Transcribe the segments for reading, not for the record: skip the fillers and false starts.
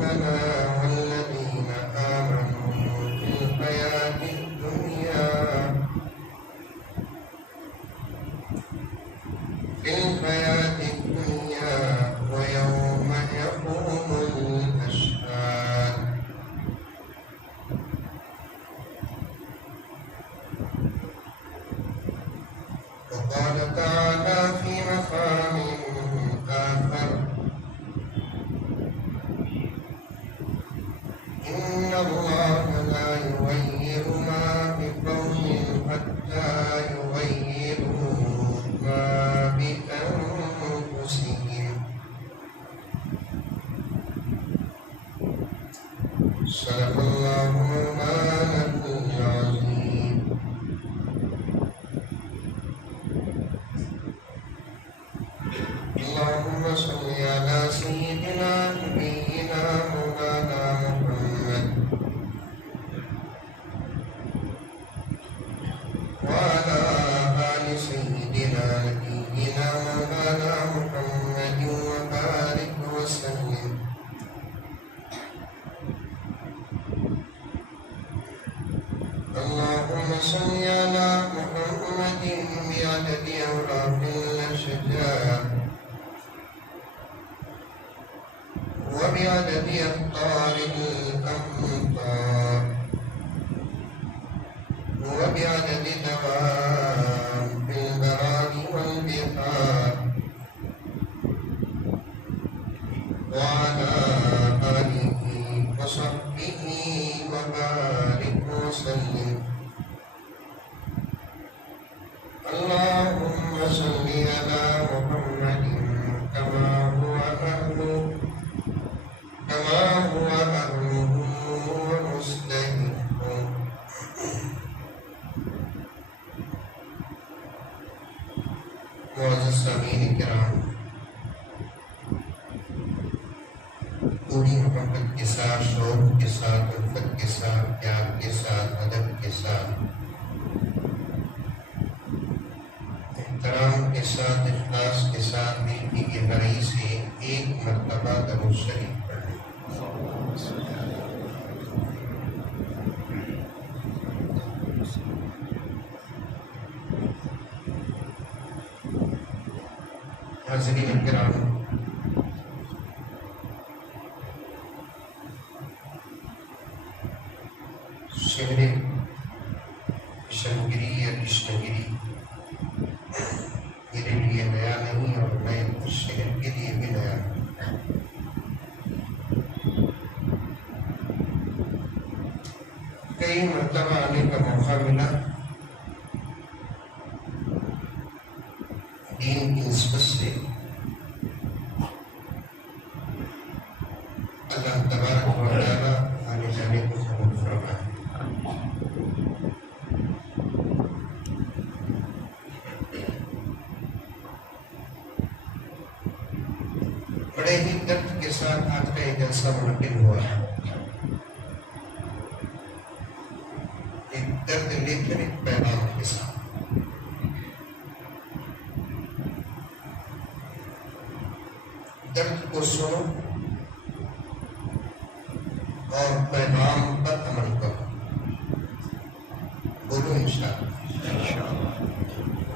لنا والذين آمنوا في الحياة الدنيا ويوم يقوم الأشهاد. وقال تعالى في مقام آخر: إن الله لا يغير ما بقوم حتى يغيروا ما بأنفسهم. صدق الله مولانا العظيم. اللهم صل على سيدنا نبينا مولانا محمد وعلى آل سيدنا نبينا مولانا محمد وبارك وسلم. اللهم صل على محمد بعدد أوراق الأشجار وبعدد أقطار الأمطار وبعدد دواب البرار والبحار وعلى آله وصحبه وبارك وسلم. اللهم صل على محمد كما هو أهله ومستحق. معزز سامعین کرام، پوری محبت کے ساتھ، شوق کے ساتھ، الفت کے ساتھ، پیار کے ساتھ، ادب کے ساتھ، احترام کے ساتھ، اخلاص کے ساتھ، دل کی گہرائی سے ایک مرتبہ درود شریف پڑھ لیں۔ حاضرین کرام، شہر کشمگری یا کرشنگری میرے لیے نیا نہیں اور میں اس شہر کے لیے بھی نیا ہوں۔ کئی مرتبہ آنے کا موقع ملا، دین کی نسبت سے اللہ تبارک و تعالیٰ آنے جانے کو قبول فرمائے۔ بڑے ہی درد کے ساتھ آج کا یہ جلسہ منعقد ہوا ہے، ایک درد لے کر ایک پیغام کے ساتھ۔ درد کو سنو اور پیغام پر عمل کرو۔ بولو انشاءاللہ۔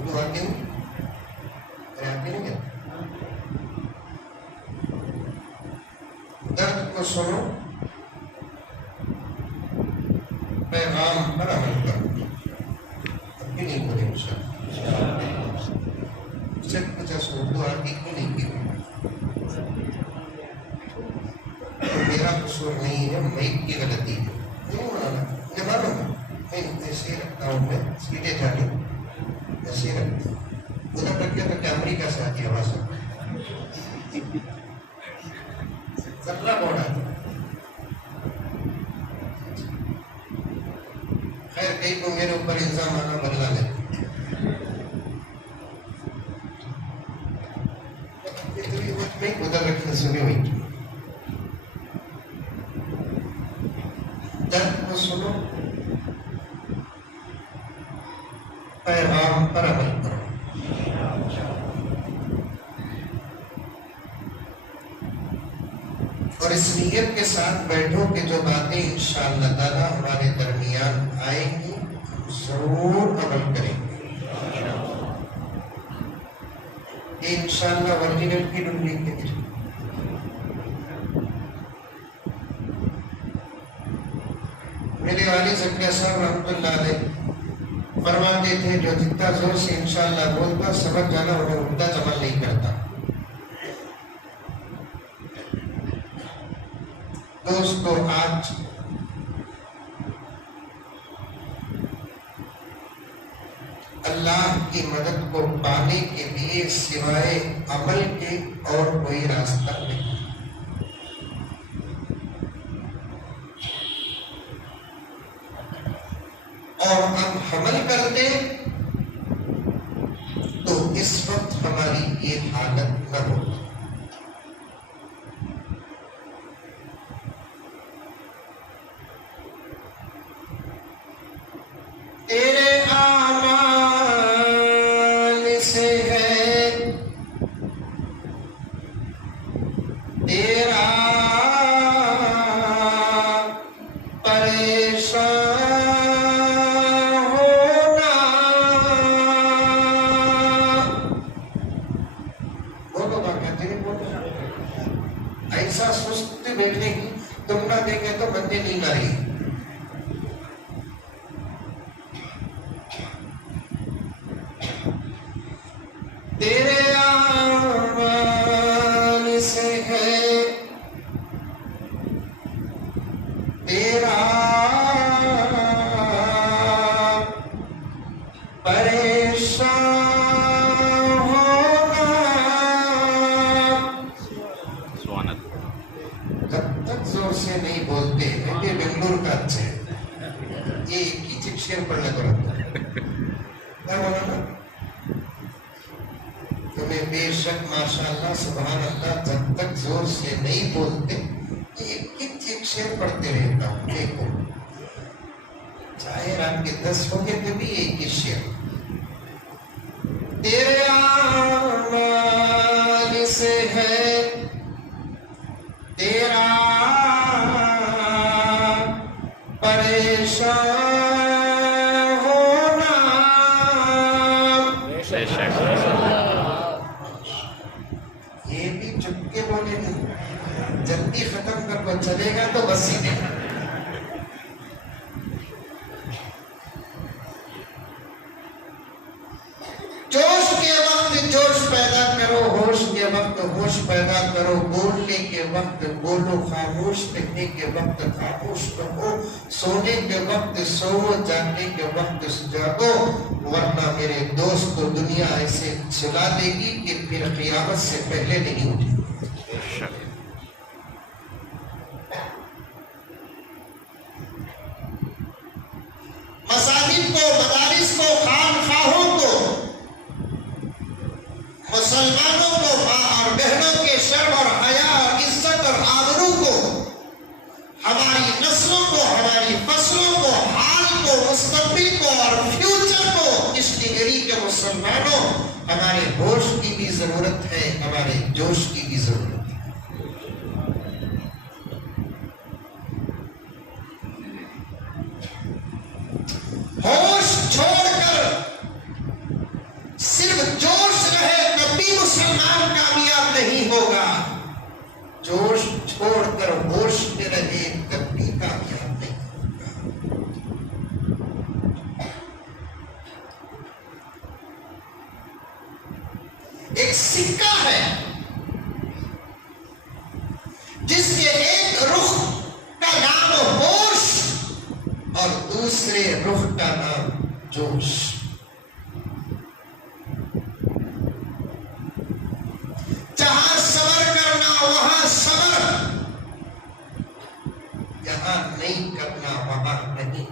اردو آتی ہوں؟ میں آتی نہیں ہے؟ درد کو سنو، پیغام پر عمل کرو۔ اب بھی نہیں بولے انشاءاللہ۔ صرف پچاس اردو آتی کیوں نہیں کی؟ میرا قصور نہیں ہے، میک کی غلطی ہے۔ نہیں مانا مجھے معلوم ہے، میں ایسے رکھتا ہوں، میں سیدھے جانے ایسے رکھتا ہوں، ادھر رکھ گیا تو کیمری کا ساتھ ہی آواز ہوتا ہے، ذرا بوڑھا تھا۔ خیر کئی کو میرے اوپر الزام آنا بدلا لے، اتنی وقت میں ادھر رکھنے سنی ہوئی۔ درد کو سنو، پیغام پر عمل کرو۔ اور اس نیت کے ساتھ بیٹھو کہ جو باتیں انشاءاللہ تعالیٰ ہمارے درمیان آئیں گی ضرور عمل کریں گے. یہ انشاءاللہ ورجنل کی ڈپلیکیٹ ہے. میرے والد زکریا صاحب رحمۃ اللہ علیہ فرماتے تھے جو جتنا زور سے انشاءاللہ بولتا سبق جانا انہیں اردہ عمل نہیں کرتا. دوستو آج اللہ کی مدد کو پانے کے لیے سوائے عمل کے اور کوئی راستہ نہیں. اور ہم عمل کرتے تو اس وقت ہماری یہ حالت نہ ہوتی. تیرے اعمال سے ہے تیرا پریشان ہونا. بولو بابا تیرے بولو ایسا سست بیٹھنے کی تم نہ دیکھے تو بندے نہیں آ رہی. تیرے اعمال سے ہے تیرا پریشان ہونا. جب تک زور سے نہیں بولتے یہ بنگلور کا اچھا ہے. یہ ایک ہی چک شیر پڑھنے کو رہتا ہے. کیا بولا نا تمہیں بے شک ماشاءاللہ سبحان اللہ جب تک زور سے نہیں بولتے ایک ایک شعر پڑھتے رہتا ہوں. دیکھو چاہے رات کے 10 ہو گئے تو بھی ایک ہی شعر. تیرے اعمال سے ہے تیرا پریشان ہونا. یہ بھی چپ کے بولے نہیں جلدی ختم کر کو چلے گا تو بس ہی نہیں. جوش کے وقت جوش پیدا کرو ہوش کے وقت ہوش پیدا کرو. بولنے کے وقت بولو خاموش رہنے کے وقت خاموش رہو. سونے کے وقت سو جاگنے کے وقت جاگو. ورنہ میرے دوست کو دنیا ایسے سلا دے گی کہ پھر قیامت سے پہلے نہیں اٹھے. مساجد کو مدارس کو خانقاہوں کو مسلمانوں کو ماں اور بہنوں کے شرم اور حیا اور عزت اور آبرو کو ہماری نسلوں کو ہماری فصلوں کو حال کو مستقبل کو اور فیوچر کو اس ڈگری کے مسلمانوں ہمارے ہوش کی بھی ضرورت ہے ہمارے جوش کی بھی ضرورت ہے. ہوش چھوڑ کر صرف جوش رہے تب بھی مسلمان کامیاب نہیں ہوگا. جوش چھوڑ کر ہوش میں رہے تب بھی کامیاب نہیں ہوگا. ایک سکہ ہے جس کے ایک رخ کا نام ہوش اور دوسرے رخ کا نام جوش. جہاں صبر کرنا وہاں صبر, جہاں نہیں کرنا وہاں نہیں.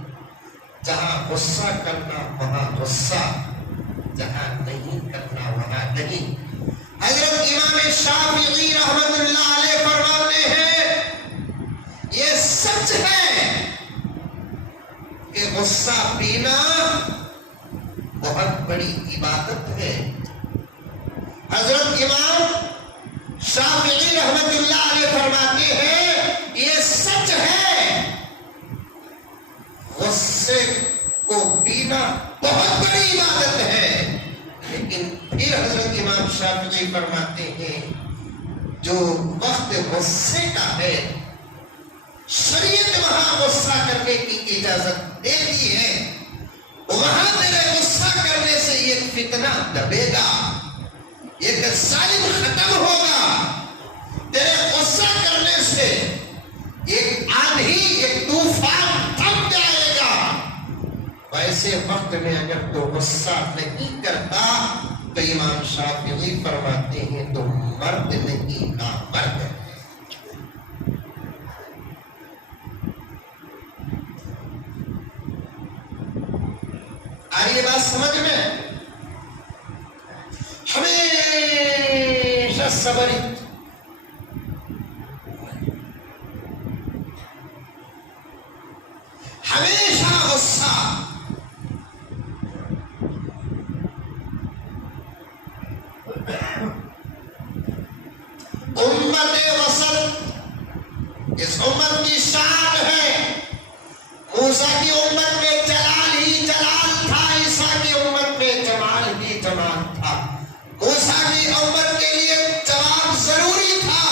جہاں غصہ کرنا وہاں غصہ, جہاں نہیں کرنا وہاں نہیں. حضرت امام شافعی رحمت اللہ علیہ فرماتے ہیں یہ سچ ہے کہ غصہ پینا بہت بڑی عبادت ہے. حضرت امام شافعی رحمت اللہ علیہ فرماتے ہیں سکتا ہے. شریعت وہاں غصہ کرنے کی اجازت دیتی ہے. وہاں تیرے غصہ کرنے سے ایک فتنہ دبے گا, ایک ظالم ختم ہوگا. تیرے غصہ کرنے سے ایک آندھی, ایک طوفان تھم جائے گا. ویسے وقت میں اگر تو غصہ نہیں کرتا تو امام شافعی فرماتے ہیں تو مرد نہیں نامرد ہے. آ رہی ہے بات سمجھ میں؟ ہمیشہ صبر, ہمیشہ غصہ, امت وسط اس امت کی شان ہے. موسیٰ کی امت میں جلال ہی جلال تھا, عیسیٰ کی امت میں جمال ہی جمال تھا. موسیٰ کی امت کے لیے جواب ضروری تھا,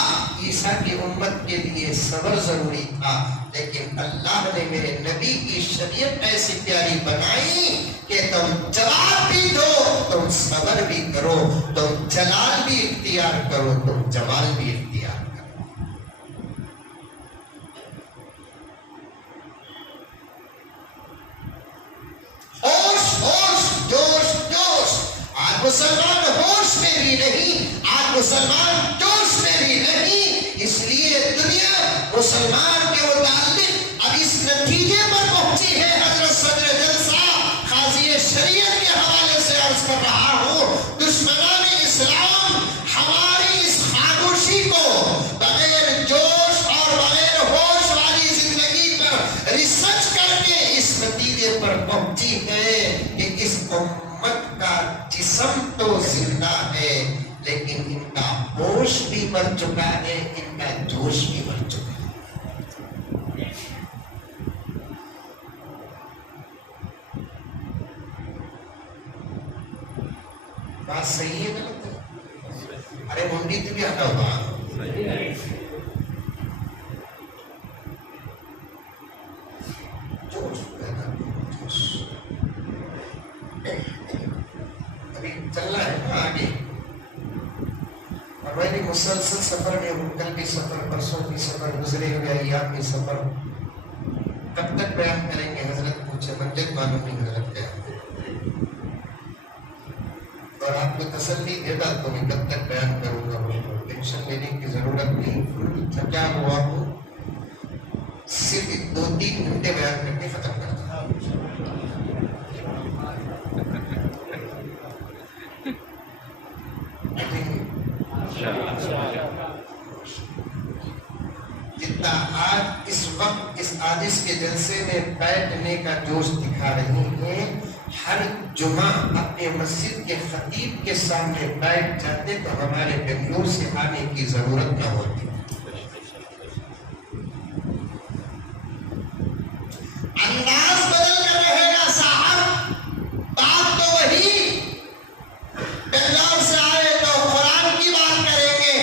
عیسیٰ کی امت کے لیے صبر ضروری تھا. لیکن اللہ نے میرے نبی کی شریعت ایسی پیاری بنائی کہ تم جواب بھی دو, تم صبر بھی کرو, تم جلال بھی اختیار کرو, تم جمال بھی اختیار کرو. مسلمان ہوش میں بھی نہیں, آج مسلمان جوش میں بھی نہیں. اس لیے دنیا مسلمان کے متعلق اب اس نتیجے پر پہنچی ہے. حضرت صدر جلسہ قاضی شریعت کے حوالے سے عرض کر رہا ہوں, دشمنان اسلام ہماری اس خاموشی کو بغیر جوش اور بغیر ہوش والی زندگی پر ریسرچ کر کے اس نتیجے پر پہنچی ہے کہ اس امت کا جسم تو زندہ ہے لیکن ان کا ہوش بھی مر چکا ہے, ان کا جوش بھی مر چکا ہے. بات صحیح ہے غلط ہے؟ ارے منڈی تو بھی آتا ہوگا. جوش ابھی چل رہا ہے نا آگے, اور میں بھی مسلسل سفر میں ہوں. کل بھی سفر, پرسوں بھی سفر, گزرے ہوئے ایام بھی سفر. کب تک بیان کریں گے؟ حضرت پوچھے, منجد معلوم نہیں حضرت کیا, اور آپ کو تسلی دیتا تو میں کب تک بیان کروں گا. ٹینشن لینے کی ضرورت نہیں. تھکا ہوا ہوں, صرف 2-3 گھنٹے بیان کر کے ختم کرتا. جتنا آج اس وقت اس حادث کے جلسے میں بیٹھنے کا جوش دکھا رہی ہیں, ہر جمعہ اپنے مسجد کے خطیب کے سامنے بیٹھ جاتے تو ہمارے بنگلور سے آنے کی ضرورت نہ ہوتی. انداز بدل کر رہے گا صاحب, بات تو وہی. بنگلور سے آئے تو قرآن کی بات کریں گے,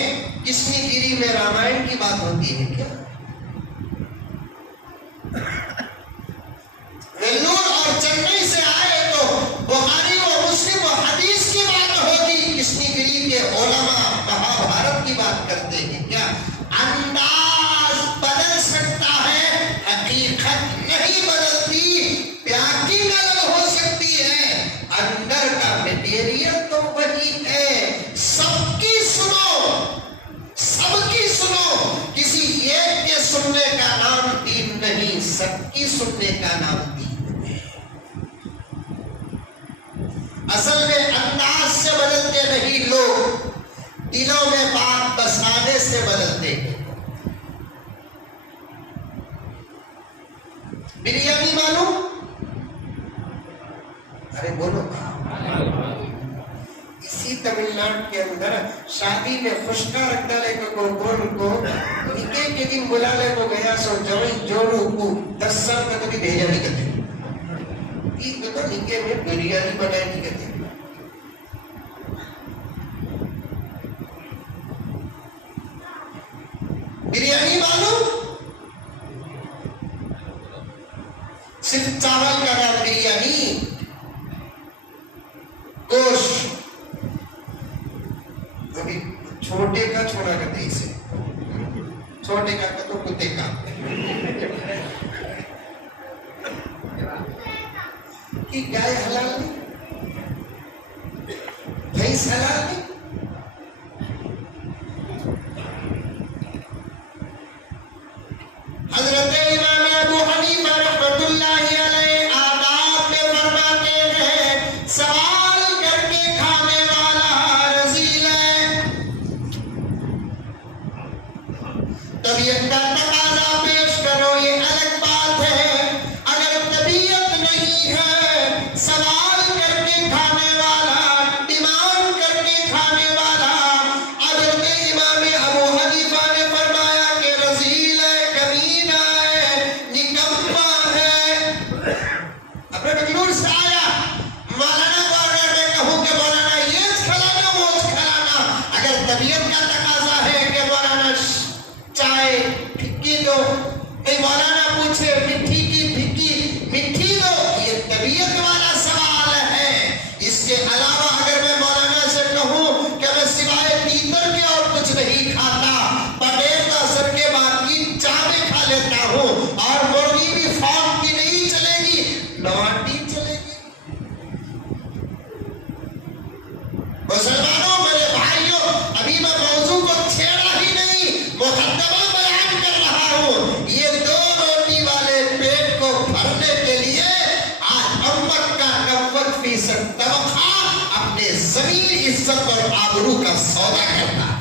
کشمی گیری میں رامائن کی بات ہوتی ہے کیا؟ ویلور اور چنئی سے آئے تو بخاری و مسلم و حدیث کی بات ہوگی, کشمی گیری کے علماء مہابھارت کی بات کرتے ہیں کیا؟ انداز بدل سکتا ہے, حقیقت نہیں بدلتی. پیکنگ الگ ہو سکتی ہے, اندر کا میٹیریل تو وہی ہے. سب کی سنو, سب کی سنو. کسی ایک کے سننے کا نام دین نہیں, سب کی سننے کا نام دین ہے. اصل میں انداز سے بدلتے نہیں لوگ, دلوں میں بات بسانے سے بدلتے ہیں. بریانی معلوم؟ ارے بولو. اسی تمل ناڈو کے اندر شادی میں خشکا رکھ ڈالے کو نکے کے دن بلا لے کو گیا سو جوڑو کو 10 سال کا کبھی بھیجا نہیں کرتے. عید کو تو نکے میں بریانی بنائی نہیں کرتے. بریانی صرف چاول کا نام بریانی، گوشت، کبھی چھوٹے کا چھوڑا کرتے اسے، چھوٹے کا تو کتے کا، کہ گائے حلال نہیں، بھینس حلال نہیں. حضرت امام ابو حنیفہ رحمۃ اللہ علیہ آداب میں فرماتے ہیں سوال کر کے کھانے والا رذیل ہے. طبیعت کا تقاضا پیش کرو یہ الگ بات ہے، اگر طبیعت نہیں ہے سوال کر کے کھانے والا، ڈیمانڈ کر کے کھانے والا. حضرت امام ابو حنیفہ نے فرمایا کہ رذیل ہے، کمینہ ہے، نکما ہے. اپنے بنگلور سے آیا، مولانا کو اگر میں کہوں کہ مولانا یہ کھلانا وہ کھلانا، اگر طبیعت کا تقاضا ہے کہ مولانا چائے پھکی دو، نہیں مولانا پوچھے مٹھی کی پھکی مٹھی دو، یہ طبیعت والا سوال ہے. اس کے علاوہ اگر میں مولانا سے کہوں کہ میں سوائے پیتر کے اور کچھ نہیں کھاتا، بغیر اثر کے باقی چاویں کھا لیتا ہوں، اور مرغی بھی فارم کی نہیں چلے گی، لانڈی چلے گی. مسلمانوں میرے بھائیوں، ابھی میں موضوع کو چھیڑا ہی نہیں، مقدمہ بیان کر رہا ہوں. یہ 2 روٹی والے پیٹ کو بھرنے کے لیے آج امت کا 90% طبقہ اپنے زمین عزت اور آبرو کا سودا کرتا ہے.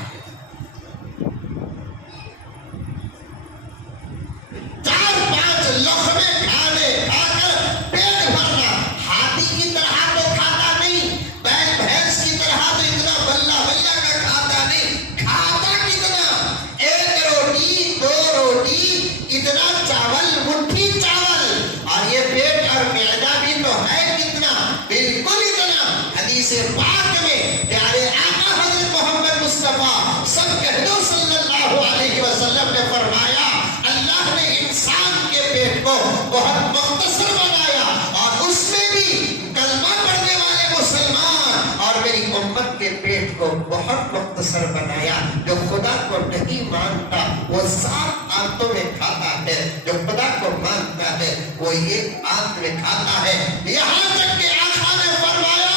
4-5 لقمے کھانے کھا کر پیٹ بھرنا. ہاتھی کی طرح تو کھاتا نہیں، بیل بھینس کی طرح تو اتنا بلہ بلہ کا کھاتا نہیں. کھاتا کتنا؟ 1 روٹی 2 روٹی، اتنا چاول، مٹھی چاول. اور یہ پیٹ اور معدہ بھی تو ہے کتنا؟ بالکل اتنا. حدیث پاک میں پیارے آقا حضرت محمد مصطفیٰ سب کہہ دو صلی اللہ علیہ وسلم نے فرمایا اللہ نے انسان کے پیٹ کو بہت مختصر بنایا، اور اس میں بھی کلمہ پڑھنے والے مسلمان اور میری امت کے پیٹ کو بہت مختصر بنایا. جو خدا کو نہیں مانتا وہ 7 آنتوں میں کھاتا ہے، جو خدا کو مانتا ہے وہ 1 آنت میں کھاتا ہے. یہاں تک کہ آقا نے فرمایا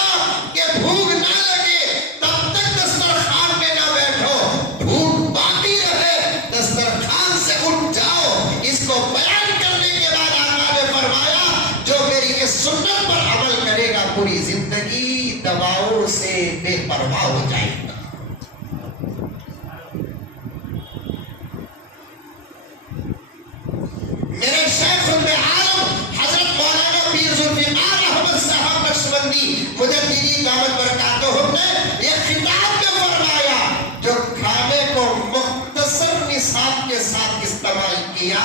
کہ بھوک نہ لگے تب تک دسترخوان میں نہ بیٹھو، بھوک باقی رہے دسترخوان سے اٹھ جاؤ. اس کو بیان کرنے کے بعد آقا نے فرمایا جو میری اس سنت پر عمل کرے گا پوری زندگی دواؤں سے بے پرواہ ہو جائے گا. میرے شیخ العالم حضرت مولانا پیر ذوالفقار احمد صاحب نقشبندی مجددی دامت برکاتہم نے یہ خطاب میں فرمایا جو کھانے کو مختصر نصاب کے ساتھ استعمال کیا،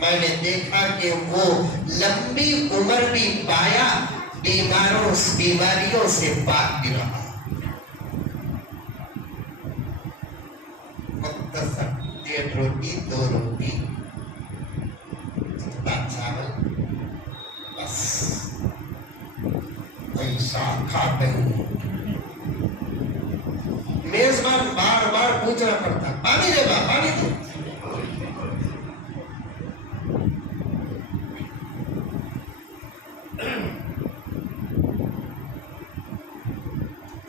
میں نے دیکھا کہ وہ لمبی عمر بھی پایا، بیماریوں سے پاک بھی رہا. مختصر 1 روٹی 2 روٹی، چاول، بس پیسہ کھاتے ہیں. میزبان بار بار پوچھنا پڑتا پانی دے با پانی دو.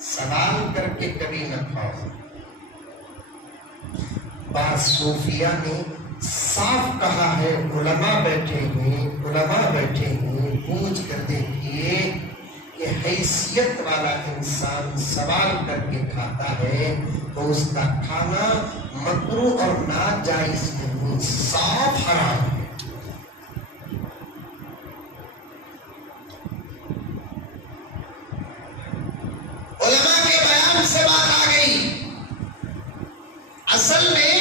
سوال کر کے کبھی نہ کھاؤ. بعض صوفیہ نے صاف کہا ہے، علماء بیٹھے ہیں پوچھ کر دیکھیے کہ حیثیت والا انسان سوال کر کے کھاتا ہے تو اس کا کھانا مکروہ اور ناجائز نہیں، صاف حرام ہے. علماء کے بیان سے بات آ گئی. اصل میں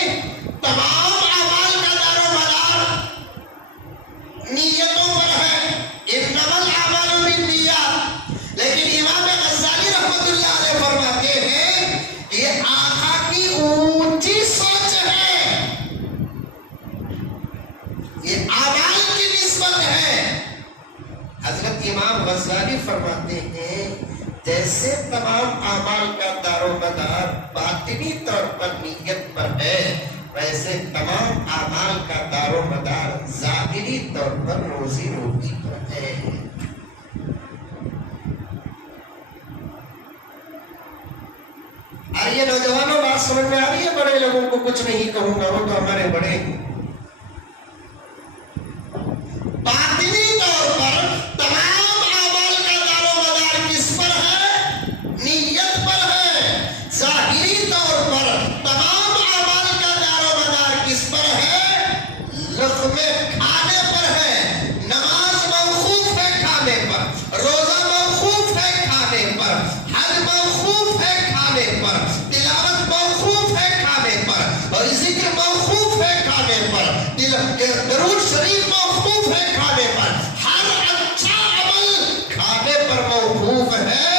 تمام اعمال کا دار و مدار نیتوں پر ہے، انما الاعمال بالنیات. لیکن امام غزالی رحمۃ اللہ علیہ فرماتے ہیں یہ آقا کی اونچی سوچ ہے، یہ اعمال کی نسبت نسبت ہے. حضرت امام غزالی فرماتے ہیں جیسے تمام اعمال کا دار و مدار باطنی طور پر نیت پر ہے، ویسے تمام اعمال کا دار و مدار ظاہری طور پر روزی روٹی پر ہے. آئیے نوجوانوں، بات سمجھ میں آ رہی ہے؟ بڑے لوگوں کو کچھ نہیں کہوں گا، وہ تو ہمارے بڑے ہیں. باطنی طور پر تمام اعمال کا دار و مدار کس پر ہے؟ نیت پر ہے. ظاہری طور پر تمام اعمال کا دار و مدار کس پر ہے؟ لقمے کھانے پر ہے. نماز موقوف ہے کھانے پر، روزہ موقوف ہے کھانے پر، حج موقوف ہے کھانے پر، تلاوت موقوف ہے کھانے پر، اور ذکر موقوف ہے کھانے پر، درود شریف موقوف ہے کھانے پر. ہر اچھا عمل کھانے پر موقوف ہے،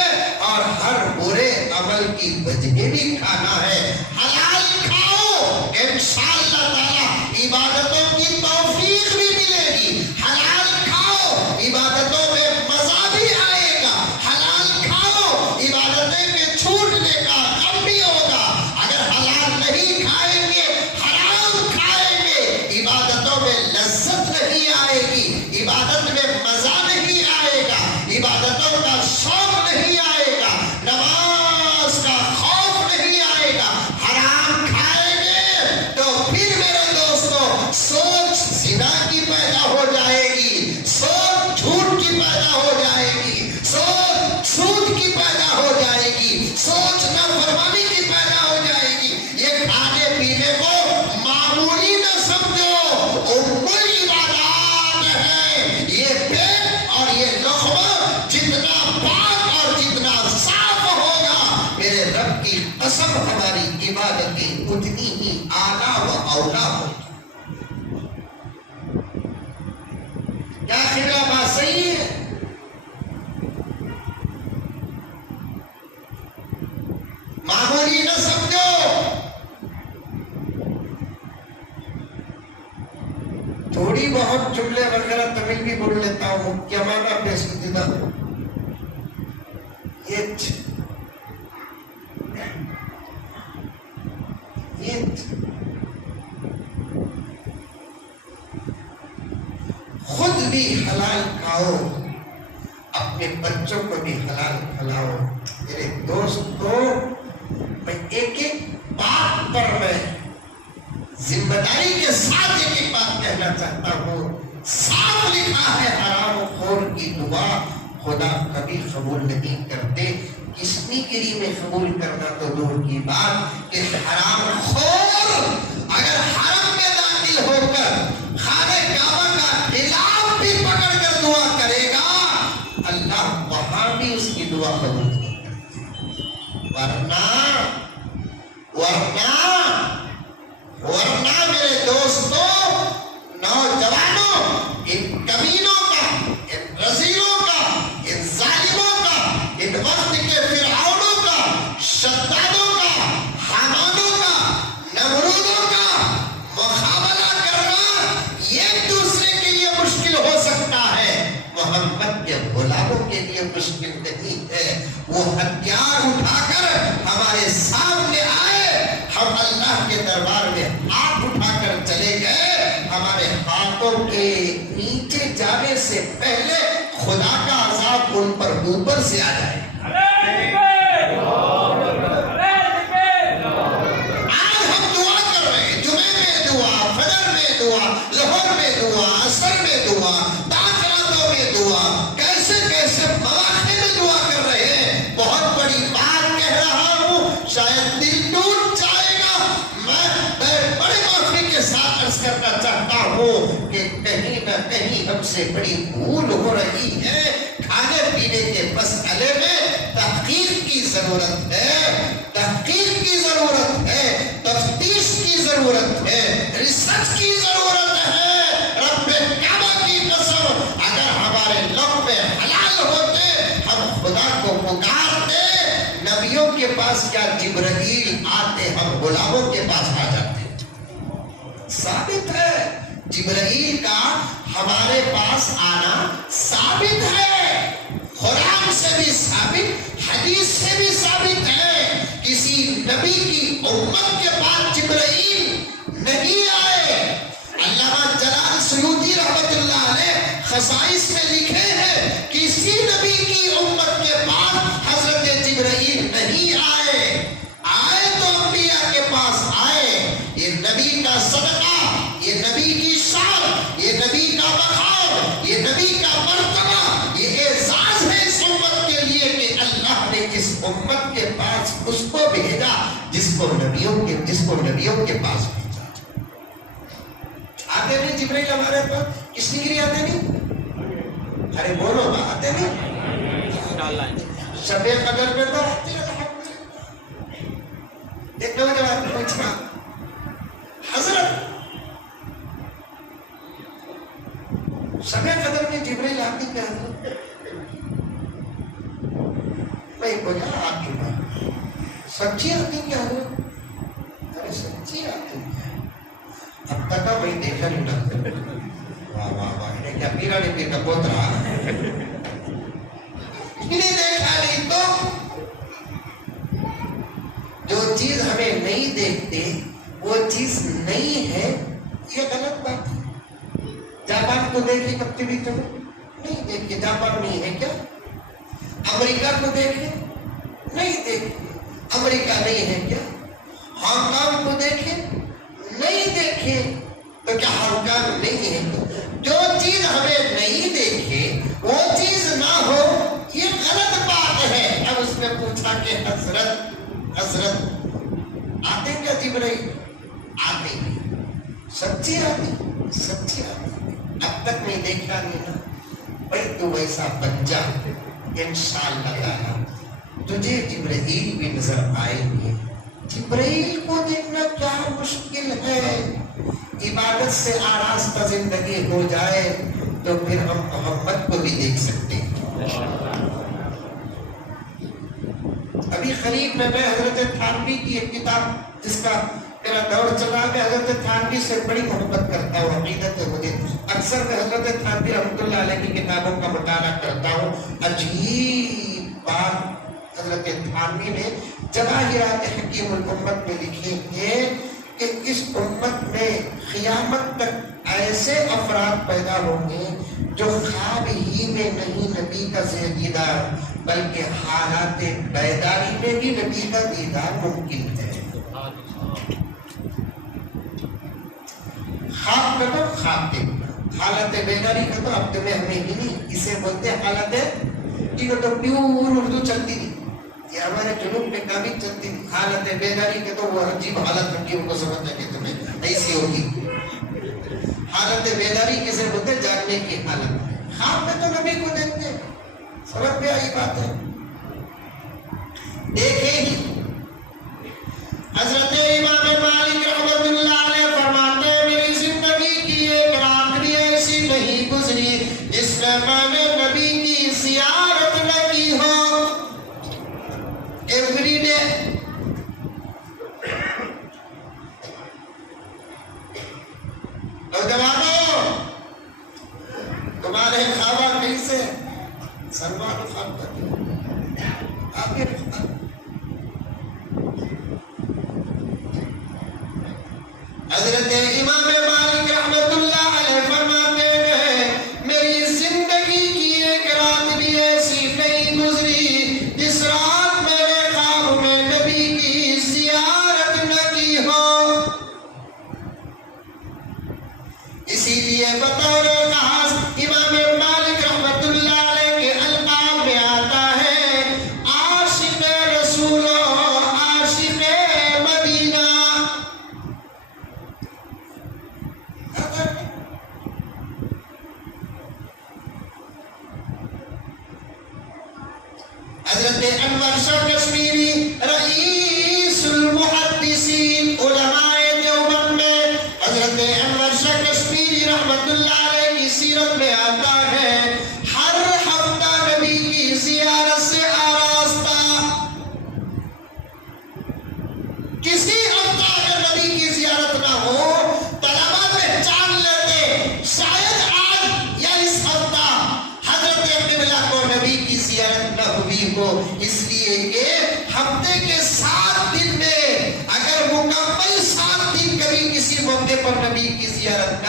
اور ہر برے عمل کی وجہ بھی کھانا ہے. حلال کھاؤ، انشاءاللہ تعالی عبادتوں کی توفیق بھی ملے گی. حلال کھاؤ، عبادتوں میں مزہ بھی آئے گا. حلال کھاؤ، عبادتیں میں چھوٹنے کا غم بھی ہوگا. اگر حلال نہیں کھائیں گے، حرام کھائیں گے، عبادتوں میں لذت نہیں آئے گی، عبادت میں مزہ نہیں آئے گا، عبادتوں کا شوق نہیں آئے گا، نماز کا خوف نہیں آئے گا. حرام کھائیں گے تو پھر میرے دوستوں سوچ زنا کی پیدا ہو جائے گی، سوچ جھوٹ کی پیدا ہو جائے گی، سوچ سود کی پیدا ہو جائے گی، سوچ نافرمانی کی پیدا ہو جائے گی. یہ کھانے پینے کو معمولی نہ سمجھو، ام العبادات ہے. یہ پیٹ اور یہ لقمہ جتنا پاک اور جتنا صاف ہوگا، میرے رب کی قسم ہماری عبادتیں اتنی ہی اعلیٰ و اولیٰ ہوگی. کیا خیال بات صحیح ہے؟ معمولی نہ سمجھو. تھوڑی بہت جملے وغیرہ تمل بھی بول لیتا ہوں. کیا مانا پیش دینا خود بھی حلال کھاؤ، اپنے بچوں کو بھی حلال کھلاؤ. میرے دوستو، میں ایک ایک بات پر میں ذمہ داری کے ساتھ ایک بات کہنا چاہتا ہوں. صاف لکھا ہے حرام خور کی دعا خدا کبھی قبول نہیں کرتے. کسنی گری میں قبول کرنا تو دور کی بات کہ حرام خور اگر حرم میں داخل ہو کر خانہ کعبہ کا خلاف بھی پکڑ کر دعا کرے گا، اللہ وہاں بھی اس کی دعا قبول نہیں کرتے. ورنہ میرے دوستوں، نوجوانوں، ان کمینوں کا، ان رذیلوں کا، ان ظالموں کا، ان وقت کے فرعونوں کا، شدادوں کا، حامانوں کا، نمرودوں کا مقابلہ کرنا ایک دوسرے کے لیے مشکل ہو سکتا ہے، محمد کے غلاموں کے لیے مشکل نہیں ہے. وہ ہتھیار اٹھا کر ہمارے سامنے آئے، ہم اللہ کے دربار میں ہاتھ اٹھا کر چلے گئے. ہمارے ہاتھوں کے نیچے جانے سے پہلے خدا کا عذاب ان پر اوپر سے آ جائے. آج ہم دعا کر رہے ہیں، جمعے میں دعا، فجر میں دعا، ظہر میں دعا، عصر میں دعا، تاخیراتوں میں دعا، کیسے کیسے مواقع میں دعا کر رہے ہیں. بہت بڑی بات کہہ رہا ہوں، شاید دل ٹوٹ جائے گا. میں بڑے معافی کے ساتھ عرض کرنا چاہتا ہوں کہ کہیں نہ کہیں ہم سے بڑی بھول ہو رہی ہے. کھانے پینے کے مسئلے میں تحقیق کی ضرورت ہے، تحقیق کی ضرورت ہے، تفتیش کی ضرورت ہے، ریسرچ کی ضرورت ہے. رب کعبہ کی قسم، اگر ہمارے لقمے حلال ہوتے ہم خدا کو پکارتے. نبیوں کے پاس کیا جبرائیل آتے، ہم غلاموں کے پاس آ جاتے. ثابت ہے جبرائیل کا ہمارے پاس آنا ثابت ہے، قرآن سے بھی ثابت، حدیث سے بھی ثابت ہے۔ کسی نبی کی امت کے پاس جبرائیل نہیں آئے۔ علامہ جلال سیوطی رحمت اللہ علیہ خصائص میں لکھے ہیں کسی نبی کی امت کے پاس حضرت جبرائیل نہیں آئے۔ آئے تو انبیاء کے پاس آئے۔ یہ نبی کا صدقہ، یہ نبی کی شان، یہ نبی کا بخار، یہ نبی کا مرتبہ، یہ اعزاز ہے اس امت کے لیے کہ اللہ نے اس امت کے پاس اس کو بھیجا جس کو نبیوں کے پاس بھیجا۔ آتے نہیں جبرائیل ہمارے پاس؟ کس لیے آتے نہیں؟ ارے بولو نا، آتے نہیں؟ شب قدر میں تو آتے ہیں۔ ایک نوجوان پوچھا، حضرت شب قدر میں جبرائیل آتی کیا حضرت؟ میں بولا آتی ہے، سچی آتی کیا حضرت؟ ارے سچی آتی ہے، اب تک میں دیکھا نہیں ڈاکٹر۔ واہ واہ واہ، انہیں کیا پیرا نہیں پیر کا پوترا، انہیں دیکھا نہیں تو جو چیز ہمیں نہیں دیکھتے وہ چیز نہیں ہے، یہ غلط بات ہے۔ جاپان کو دیکھے کبھی بھی چلو نہیں دیکھے، جاپان نہیں ہے کیا؟ امریکہ کو دیکھے نہیں دیکھے، امریکہ نہیں ہے کیا؟ ہانگ کانگ کو دیکھے نہیں دیکھے، تو کیا ہانگ کانگ نہیں ہے؟ جو چیز ہمیں نہیں دیکھے وہ چیز نہ ہو، یہ غلط بات ہے۔ اب اس نے پوچھا کہ حضرت آتے کیا جبرائیل؟ آتے سچی آتے، سچی آتے، اب تک نہیں دیکھا نہیں نا، بھائی تو ویسا بن جا، انشاءاللہ تعالی تجھے جبرائیل بھی نظر آئیں گے۔ جبرائیل کو دیکھنا کیا مشکل ہے، عبادت سے آراستہ زندگی ہو جائے تو پھر ہم محمد کو بھی دیکھ سکتے ہیں۔ ابھی قریب میں حضرت تھانوی کی ایک کتاب جس کا میرا دور چلا، میں حضرت تھانوی سے بڑی محبت کرتا ہوں، عقیدت ہے مجھے، اکثر میں حضرت تھانوی رحمۃ اللہ علیہ کی کتابوں کا مطالعہ کرتا ہوں۔ عجیب بات حضرت تھانوی نے جواہرات حکیم الامت میں لکھی ہے کہ اس امت میں قیامت تک ایسے افراد پیدا ہوں گے جو خواب ہی میں نہیں نبی کا دیدار بلکہ حالات بیداری میں بھی نبی کا دیدار ممکن ہے۔ خواب کا تو خواب دیکھنا، حالت بیداری کا تو اب میں ہمیں ہی نہیں، اسے بولتے ہیں حالت، یہ تو پیور اردو چلتی تھی، یہ ہمارے جنوب میں کافی چلتی تھی۔ حالت بیداری کے تو وہ عجیب حالت رکھی، ان کو سمجھنا کہ تمہیں ایسی ہوگی۔ حالت بیداری کسے بولتے؟ جاگنے کی حالت۔ خواب میں تو نبی کو دیکھتے ہیں، سمجھ میں آئی بات ہے؟ دیکھے ہی حضرت امام مالک رحمت اللہ علیہ فرماتے ہیں میری زندگی کی ایک رات بھی ایسی نہیں گزری جس میں میں نے نبی کی زیارت نہ کی ہو۔ ایوری ڈے نوجوانوں، تمہارے خوابہ کہیں سے سلمان خواب کرتے حضرت امام مالک رحمت اللہ علیہ فرماتے ہیں میری زندگی کی ایک رات بھی ایسی نہیں گزری جس رات میں نے خواب میں نبی کی زیارت نہ کی ہو۔ اسی لیے بطور خاص امام مالک رحمت اللہ علیہ کے القاب میں آتا ہے عاشق رسول و عاشق مدینہ۔ حضرت انور شاہ کشمیری رئیس المحدثین علماء دیوبند میں حضرت انور شاہ کشمیری رحمت اللہ علیہ کی سیرت میں آتا ہے ہر ہفتہ نبی کی زیارت سے آراستہ۔ کسی ہفتہ اگر نبی کی زیارت نہ ہو طلبہ پہچان لیتے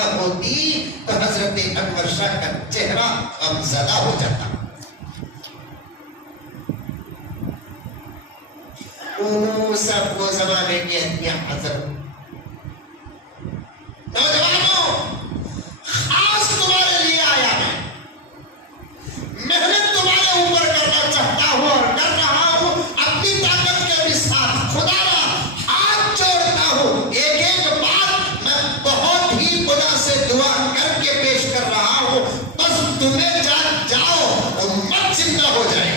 نہ ہوتی تو حضرت انور شاہ کا چہرہ غمزدہ ہو جاتا. سب وہ زمانے کے اتیا حضرت. نوجوانوں خاص تمہارے لیے آیا میں، محنت تمہارے اوپر کرنا چاہتا ہوں اور کر رہا ہوں اپنی طاقت کے بھی ساتھ. خدا را ہاتھ جوڑتا ہوں، ایک ایک بات میں بہت ہی خدا سے دعا کر کے پیش کر رہا ہوں، بس تمہیں جاؤ امت زندہ ہو جائے.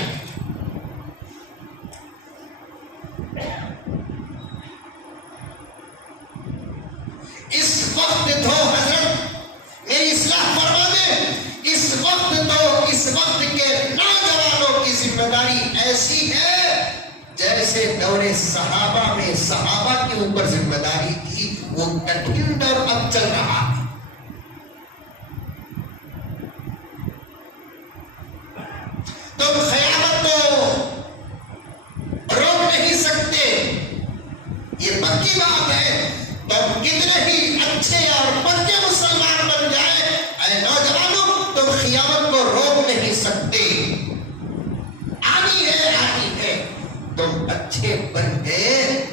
اس وقت تو حضرت میری اصلاح فرما دیں، اس وقت کے نوجوانوں کی ذمہ داری ایسی ہے جیسے دور صحابہ میں صحابہ کے اوپر ذمہ داری تھی. وہ کٹھن دور اب چل رہا ہے. تم قیامت کو روک نہیں سکتے، یہ پکی بات ہے. تم کتنے ہی اچھے اور پکے مسلمان بن جائے، اے نوجوانوں تم قیامت کو روک نہیں سکتے. آنی ہے. تم اچھے بن گئے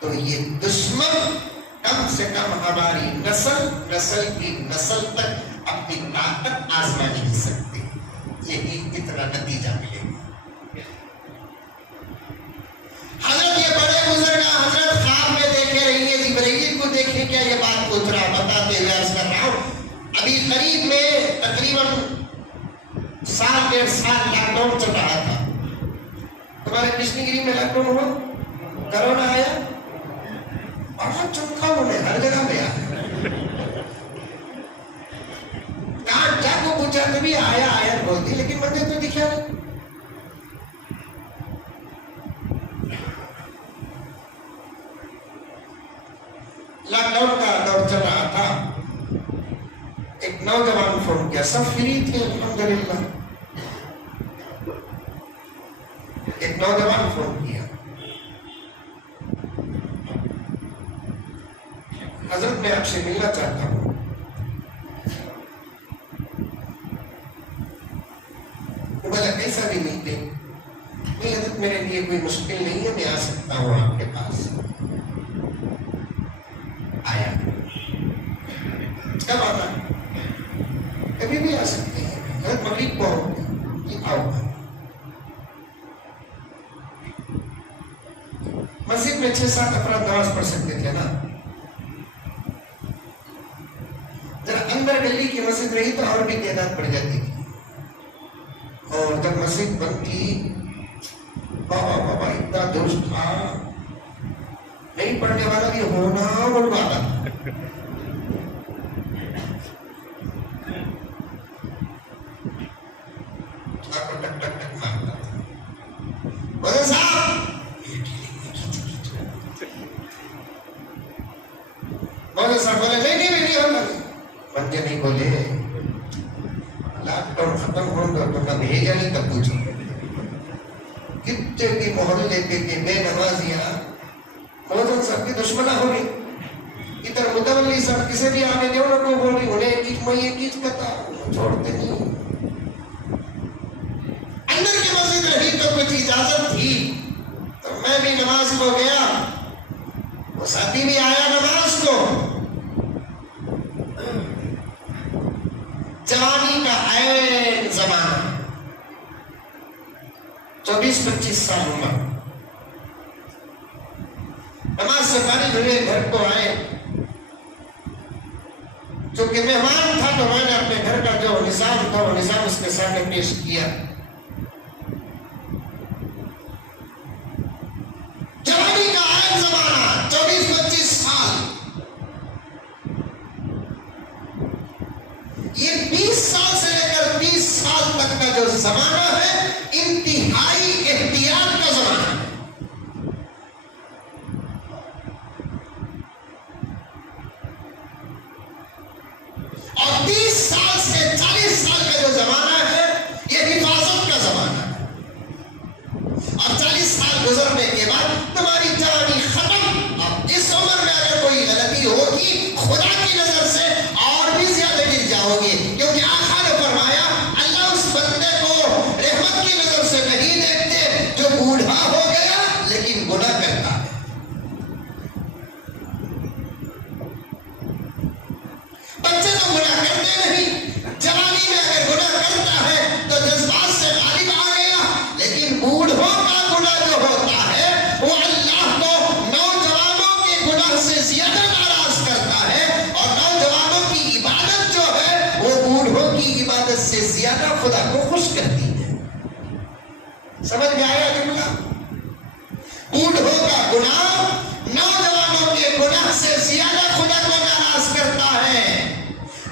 تو یہ دشمن کم سے کم ہماری نسل کی نسل تک اپنی طاقت آزما نہیں سکتے. یہی اتنا نتیجہ ملے گا. حضرت یہ بڑے بزرگ حضرت خواب میں دیکھے رہیے، جبرائیل کو دیکھے کیا یہ بات کو اترا بتاتے ہوئے عرض کر رہا ہوں. ابھی قریب میں تقریباً 1.5 سال لاک ڈاؤن چل رہا تھا. تمہارے کرشن گری میں لاک ڈاؤن ہوا، کرونا آیا، بڑا چمکا انہیں ہر جگہ پہ آیا. کہاں جا کو پوچھا تو بھی آیا بولتی، لیکن مجھے تو دکھا نہیں. لاک ڈاؤن کا دور چل رہا تھا. ایک نوجوان فون کیا، سب فری تھے الحمدللہ. ایک نوجوان فون کیا، حضرت میں آپ سے ملنا چاہتا ہوں. وہ بولا کیسا بھی ملتے؟ نہیں حضرت میرے لیے کوئی مشکل نہیں ہے، میں آ سکتا ہوں آپ کے پاس. آیا. کب آنا؟ کبھی بھی آ سکتے ہیں. حضرت مغرب کو آؤ. مسجد میں 6-7 افراد نماز پڑھ سکتے تھے نا. ذرا اندر گلی کی مسجد رہی تو اور بھی تعداد بڑھ جاتی تھی. اور جب مسجد بنتی بابا اتنا دوست تھا، نہیں پڑھنے والا بھی ہونا بڑھواتا. صاحب بولے نہیں ہوگا. بندے نہیں بولے لاک ڈاؤن ختم ہوگا تو نہ بھیجا نہیں تب پوچھو. کتنے کی محلے کے بے نمازیاں مولانا صاحب کی دشمنہ ہو گئی. ادھر متولی صاحب کسی بھی آنے دے انہوں کو بول رہی انہیں ایک چیز کہتا چھوڑتے نہیں. اندر کی مسجد رہی تو کچھ اجازت تھی تو میں بھی نماز کو گیا. وہ ساتھی بھی آیا نماز کو. جوانی کا عین زمانہ، 24-25 سال عمر. نماز سے فارغ ہوئے گھر کو آئے. چونکہ مہمان تھا تو میں نے اپنے گھر کا جو نظام تھا وہ نظام اس کے سامنے پیش کیا. جوانی کا عین زمانہ 24-25 سال. یہ 20 سال سے لے کر 30 سال تک کا جو زمانہ ہے انتہائی احتیاط کا زمانہ ہے. اور 30 سال سے 40 سال کا جو زمانہ ہے یہ حفاظت کا زمانہ ہے. اور 40 سال گزرنے کے بعد تمہاری جوانی ختم. اب اس عمر میں اگر کوئی غلطی ہوگی خدا کی عبادت سے زیادہ خدا کو خوش کرتی ہے. سمجھ میں آیا جملہ؟ بوڑھوں کا گناہ نوجوانوں کے گناہ سے زیادہ خدا کو ناراض کرتا ہے.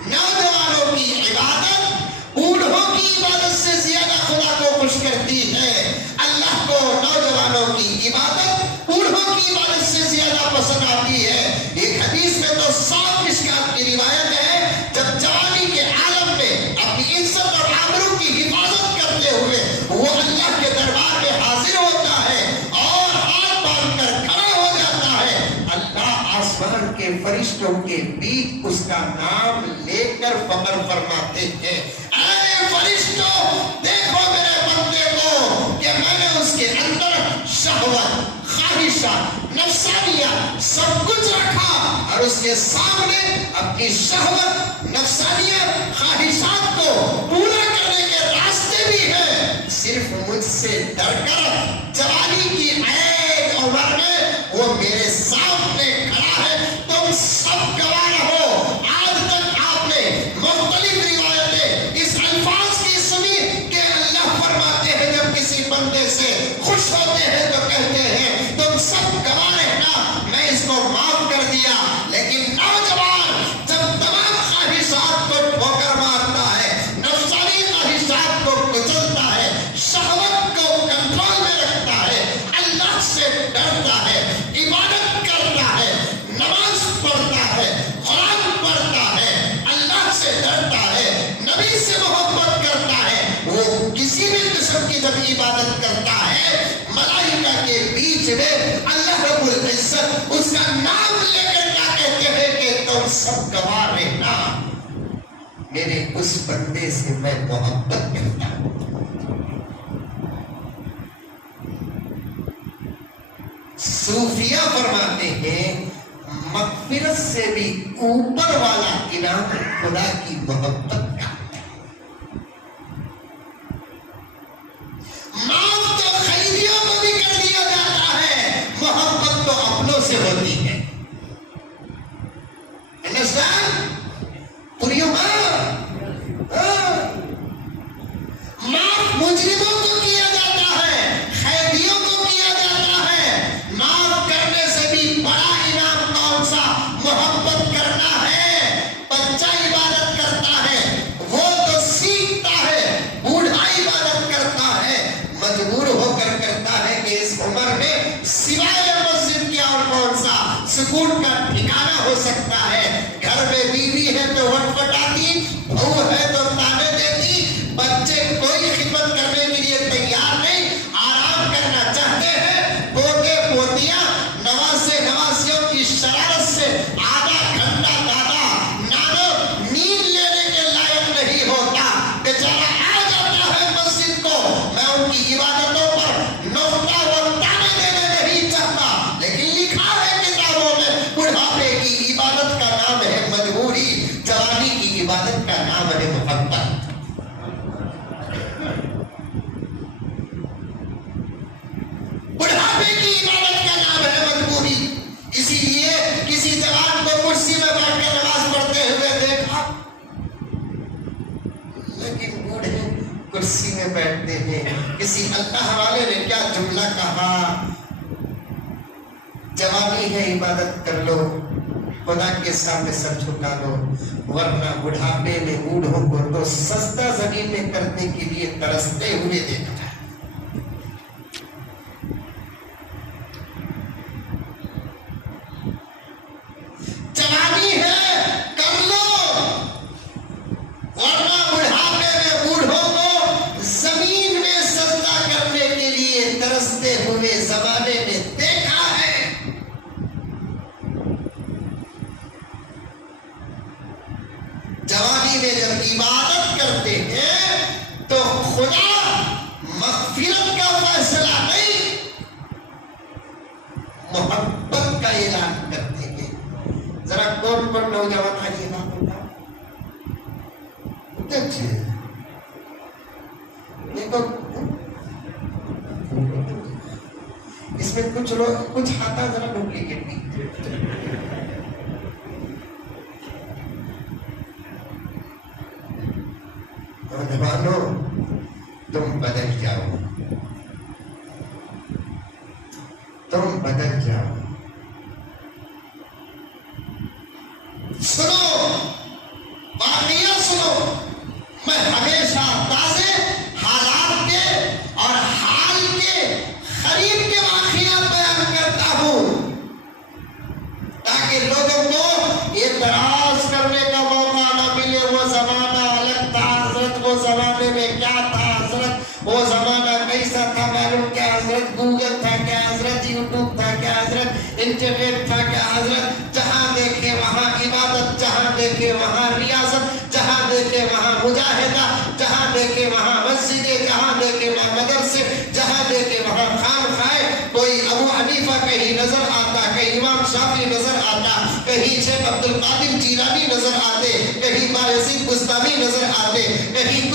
نوجوانوں کی عبادت بوڑھوں کی عبادت سے زیادہ خدا کو خوش کرتی ہے. اللہ کو نوجوانوں کی عبادت بوڑھوں کی عبادت سے زیادہ پسند آتی ہے. ایک حدیث میں تو صاف مشکات کی روایت ہے، جب جوانی کے عالم میں اپنی عزت اور آبرو کی حفاظت کرتے ہوئے وہ اللہ کے دربار میں حاضر ہوتا ہے اور ہاتھ باندھ کر کھڑا ہو جاتا ہے، اللہ آسمان کے فرشتوں کے بیچ اس کا نام لے کر فخر فرماتے ہیں، اے فرشتوں دیکھو میرے بندے کو کہ میں نے اس کے اندر شہوت، خواہشات، نفسانیہ سب کچھ رکھا اور اس کے سامنے اپنی شہوت، نفسانیہ، خواہشات کو پورا کرنے کے راستے بھی ہیں. صرف مجھ سے ڈر کر جوانی کی عید عمر میں وہ میرے سامنے کھڑا ہے. تم سب گواہ رہو. آج تک آپ نے مختلف روایتیں اس الفاظ کی سنی کہ اللہ فرماتے ہیں جب کسی بندے سے خوش ہوتے ہیں تو کہتے ہیں تم سب گواہ رہنا میں اس کو معاف کر دیا. لیکن نوجوان جب تمام خواہشات کو ٹھوکر مارتا ہے، نفسانی خواہشات کو کچلتا ہے، شہوت کو کنٹرول میں رکھتا ہے، اللہ سے ڈرتا ہے، عبادت کرتا ہے، نماز پڑھتا ہے، قرآن پڑھتا ہے، اللہ سے ڈرتا ہے، نبی سے محبت کرتا ہے، وہ کسی بھی قسم کی جب عبادت کرتا ہے ملائکہ کے بیچ میں اللہ رب العزت اس کا نام لے کر کیا کہتے ہیں کہ تم سب گواہ رہنا میرے اس بندے سے میں محبت کرتا ہوں. صوفیہ فرماتے ہیں مغفرت سے بھی اوپر والا انعام خدا کی محبت کا. معاف تو خیریوں کو بھی کر دیا جاتا ہے، محبت تو اپنوں سے ہوتی ہے. معاف مجرموں کو کیا جاتا ہے، قیدیوں کو کیا جاتا ہے. معاف کرنے سے بھی بڑا انعام کون سا؟ محبت کرنا ہے. بچہ عبادت کرتا ہے وہ تو سیکھتا ہے، بوڑھا عبادت کرتا ہے مجبور ہو کر کرتا ہے کہ اس عمر میں سوائے مسجد کے اور کون سا سکون کا ٹھکانہ ہو سکتا ہے. گھر میں بیوی ہے تو وٹوٹاتی، بہو ہے تو تانے دیتی، بچے کوئی خدمت کرنے کے لیے تیار نہیں، آرام کرنا چاہتے ہیں. پوتے پوتیاں نوازے نوازیوں کی شرارت سے آدھا گھنٹہ دادا نانو نیند لینے کے لائق نہیں ہوتا، بیچارہ آ جاتا ہے مسجد کو. میں ان کی عبادتوں پر نقطہ و تانے دینے نہیں چاہتا، لیکن لکھا ہے کتابوں میں بڑھاپے کی عبادت کا نام ہے مجبوری، جوانی کی عبادت کا نام ہے محبت. بڑھاپے کی عبادت کا نام ہے مجبوری. اسی لیے کسی جوان کو کرسی میں بیٹھ کر نماز پڑھتے ہوئے دیکھا، لیکن بوڑھے کرسی میں بیٹھتے ہیں. کسی اللہ والے نے کیا جملہ کہا، جوانی ہے عبادت کر لو، خدا کے سامنے سر جھکا لو، ورنہ بڑھاپے میں بوڑھوں کو تو سجدہ زمین میں کرنے کے لیے ترستے ہوئے دیکھا. جوانی ہے کر لو، ورنہ بڑھاپے میں بوڑھوں کو زمین میں سجدہ کرنے کے لیے ترستے ہوئے زمانے میں دیکھا ہے. جوانی میں جب عبادت کرتے ہیں تو خدا مغفرت کا فیصلہ نہیں، محبت کا اعلان کرتے ہیں. ذرا کون کون نوجوان آئیے نا بتا اچھے دیکھو، اس میں کچھ لوگ کچھ ہاتھا ذرا ڈپلیکیٹ بھی. نوجوانوں تم بدل جاؤ، تم بدل جاؤ. سنو واقعہ سنو، میں ہمیشہ تازے حالات کے اور حال کے قریب کے واقعات بیان کرتا ہوں تاکہ لوگوں کو اعتراض کرنے کا موقع نہ ملے. وہ زمانہ الگ تھا حضرت، وہ زمانے میں کیا تھا حضرت، وہ زمانہ کیسا تھا معلوم کیا حضرت، گوگل تھا کیا حضرت، یوٹیوب تھا کیا حضرت، انٹرنیٹ تھا کیا حضرت. جہاں دیکھے وہاں عبادت، جہاں دیکھے وہاں ریاضت، جہاں دیکھے وہاں مجاہدہ، جہاں دیکھے وہاں مسجدیں، جہاں دیکھے وہاں مدرسے، جہاں دیکھے وہاں خانقاہیں. کوئی ابو حنیفہ کہیں نظر آتا، کہیں امام شافعی نظر آتا، کہیں شیخ عبد القادر جیلانی نظر آتے، کہیں بایزید بستامی نظر آتے، کہیں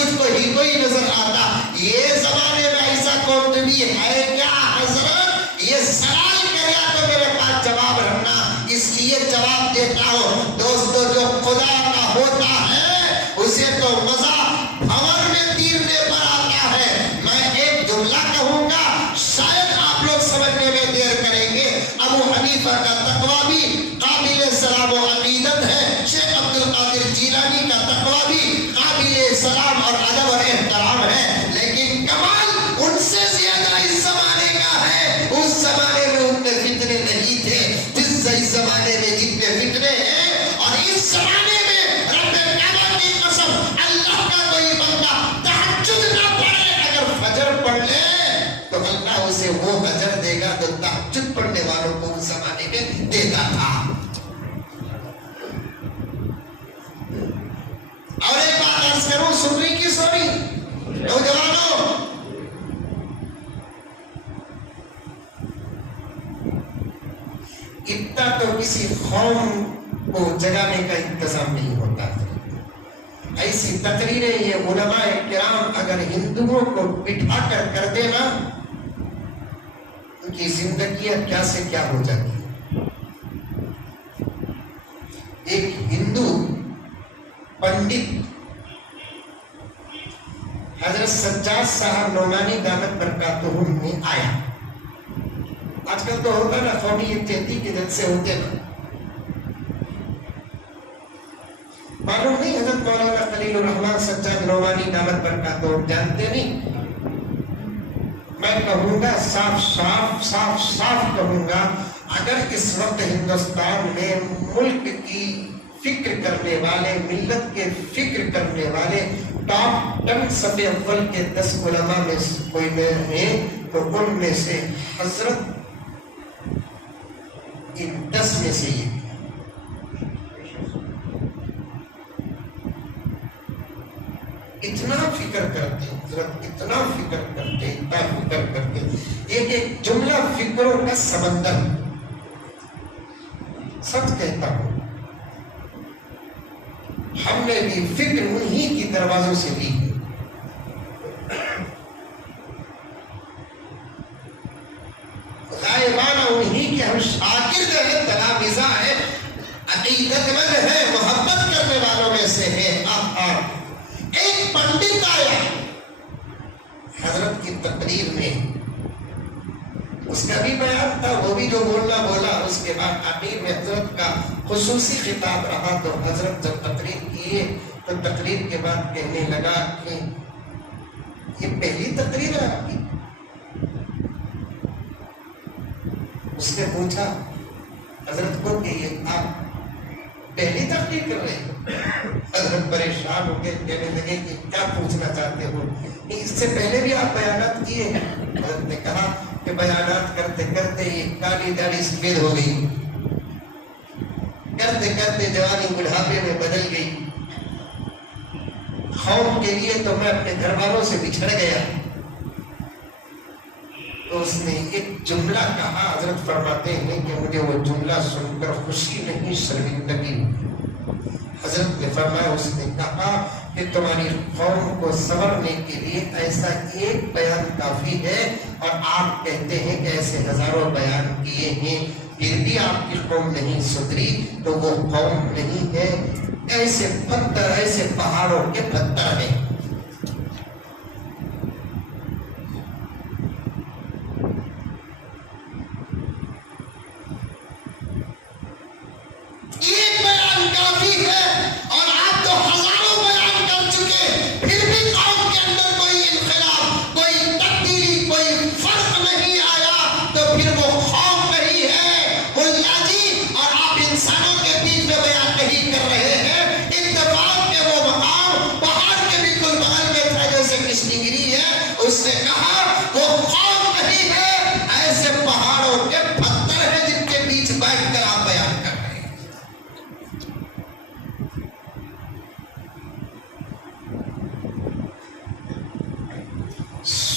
کوئی نظر آتا. یہ زمانے میں ایسا کون بھی ہے کیا حضرت؟ یہ سوال کریا تو میرے پاس جواب رکھنا، اس لیے جواب دیتا ہوں. دوستو جو خدا کا ہوتا ہے اسے تو مزہ بھور میں تیرنے پر آتا ہے. میں ایک جملہ کہوں گا، شاید آپ لوگ سمجھنے میں دیر کریں گے. ابو حنیفہ کا تقویٰ بھی قابل سلام و عقیدت ہے، شیخ عبد القادر جیلانی کا تقویٰ بھی قابل سلام اور ادب اور احترام ہے، لیکن کمال ان سے زیادہ اس زمانے کا ہے. اس زمانے میں اتنے فتنے نہیں تھے اس زمانے میں جتنے فتنے ہیں. اور اس زمانے میں رب کعبہ کی قسم، اللہ کا کوئی بندہ تہجد نہ پڑھے، اگر فجر پڑھ لے تو اللہ اسے وہ اجر دے گا جو تہجد پڑھنے والوں کو اس زمانے میں دیتا تھا. اور ایک بات عرض کروں، سن رہی کی سونی نوجوانوں، اتنا تو کسی قوم کو جگانے کا انتظام نہیں ہوتا. ایسی تقریریں یہ علماء کرام اگر ہندوؤں کو بٹھا کر دینا، ان کی زندگیاں کیا سے کیا ہو جاتی. ایک ہندو پنڈت حضرت سجاد صاحب نعمانی دامت برکاتہم میں آیا. آج کل تو ہوتا نا قومی اتحادی کے جلسے ہوتے نا، معلوم نہیں حضرت مولانا خلیل الرحمن سجاد نعمانی دامت برکاتہم جانتے نہیں. میں کہوں گا صاف کہوں گا، اگر اس وقت ہندوستان میں ملک کی فکر کرنے والے، ملت کے فکر کرنے والے ٹاپ 10 صف اول کے 10 علماء میں کوئی میں ہیں تو ان میں سے حضرت ان 10 میں سے یہ اتنا فکر کرتے، حضرت اتنا فکر کرتے، ایک جملہ فکروں کا سمندر. سچ کہتا ہوں، ہم نے بھی فکر انہی کی دروازوں سے لی. غائبانہ انہی کے ہم شاگرد ہیں، تلامذہ ہیں، عقیدت مند ہیں، محبت کرنے والوں میں سے ہیں. ایک پنڈت آیا حضرت کی تقریر میں، اس کا بھی بیان تھا، وہ بھی جو بولنا بولا. اس کے بعد آخر میں حضرت کا خصوصی خطاب رہا تو حضرت جب تقریر کیے تو تقریر کے بعد کہنے لگا کہ یہ پہلی تقریر ہے آپ کی. اس نے پوچھا حضرت کو کہ یہ آپ پہلی تقریر کر رہے ہیں. حضرت پریشان ہو کے کہنے لگے کہ کیا پوچھنا چاہتے ہو؟ اس سے پہلے بھی آپ بیانات کیے ہیں. حضرت نے کہا کہ بیانات کرتے کرتے یہ کالی داڑھی سفید ہو گئی، کرتے کرتے جوانی بڑھاپے میں بدل گئی. خوف کے لیے تو میں اپنے گھر والوں سے بچھڑ گیا. تو اس نے ایک جملہ کہا، حضرت فرماتے ہیں کہ مجھے وہ جملہ سن کر خوشی نہیں شرمندگی. حضرت نے فرمایا، اس نے کہا کہ تمہاری قوم کو سنورنے کے لیے ایسا ایک بیان کافی ہے، اور آپ کہتے ہیں کہ ایسے ہزاروں بیان کیے ہیں پھر بھی آپ کی قوم نہیں سدھری، تو وہ قوم نہیں ہے. ایسے پتھر، ایسے پہاڑوں کے پتھر ہیں.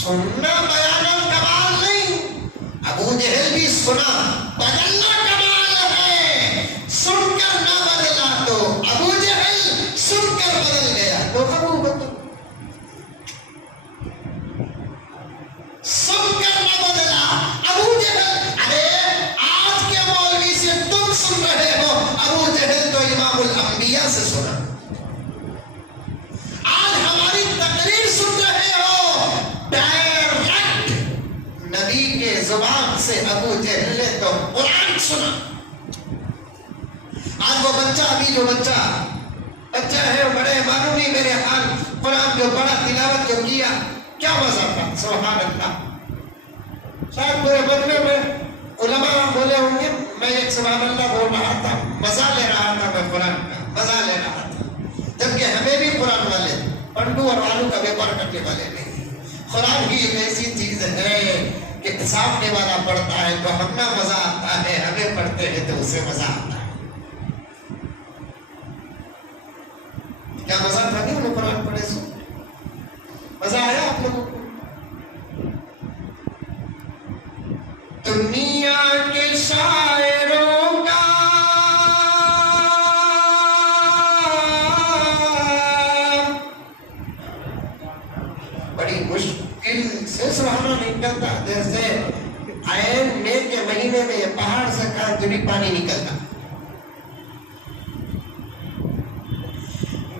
سننا بیان کمال نہیں، ابو جہل بھی سنا، بدلنا کمال ہے، سن کر نہ بدلا تو ابو جہل سن کر بدل گیا تو ابو بکر، سن کر نہ بدلا ابو جہل، ارے آج کے مولوی سے تم سن رہے ہو، ابو جہل تو امام الانبیاء سے سنا، آج ہماری تقریر سن رہے ہو، ڈائریکٹ نبی کے زبان سے ابو جہل نے تو قرآن سنا۔ آج وہ بچہ، ابھی جو بچہ ہے بڑے معلوم نہیں میرے حال، قرآن جو بڑا تلاوت جو کیا کیا مزہ تھا، سبحان اللہ۔ شاید پورے بدلے میں علماء بولے ہوں گے، میں ایک سبحان اللہ بول رہا تھا، مزہ لے رہا تھا، میں قرآن کا مزہ لے رہا تھا، جبکہ ہمیں بھی قرآن والے پنڈو اور والو کا بیپار کرنے والے نہیں۔ قرآن ہی ایک ایسی چیز ہے کہ سامنے والا پڑھتا ہے تو ہمیں مزہ آتا ہے، ہمیں پڑھتے ہیں تو اسے مزہ آتا ہے۔ کیا مزہ تھا نہیں انہیں قرآن پڑھے سو؟ مزہ آیا آپ لوگوں کو؟ دنیا کے شاعروں کا بڑی مشکل سے سہانا نکلتا، جیسے عین مے کے مہینے میں یہ پہاڑ سے کانچنی پانی نکلتا۔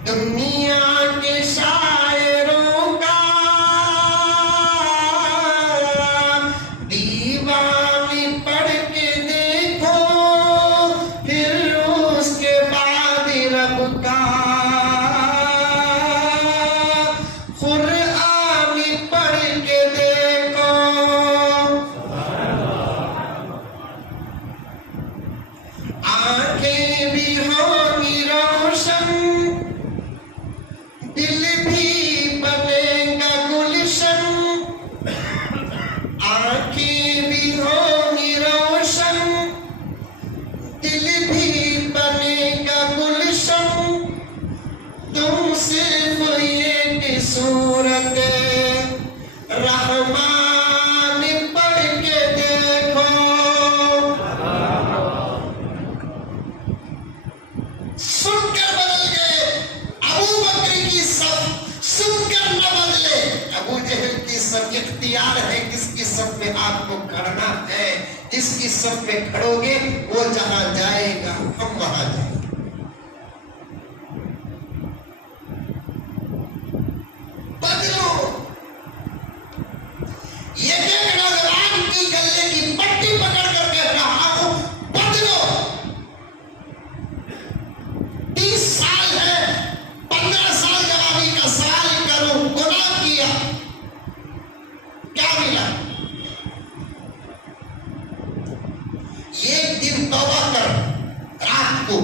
دنیا کے شاعروں کا دیوانی پڑھ کے دیکھو، پھر اس کے بعد رب کا قرآن پڑھ کے دیکھو۔ آنکھیں بھی ہوں گی روشن، دل بھی بنے گا گلشن، آنکھیں بھی ہوں گی روشن، دل بھی بنے گا گلشن، تم صرف ایک صورت رحمان پڑھ کے دیکھو۔ سن کر بدل گئے ابو بکر کی صف، سن کر نہ بدلے ابو جہل کی صف۔ اختیار ہے کس کی صف میں آپ کو کھڑنا ہے، جس کی صف میں کھڑو گے وہ جہاں جائے گا ہم وہاں جائیں گے۔ بدلو، یہ ایک نوجوان کی گلے کی پٹی پکڑ کر کہہ رہا ہوں، بدلو۔ 30 سال ہے، 15 سال جوانی کا سوال کروں، گناہ کیا، کیا ملا؟ ایک دن توبہ کر، رات کو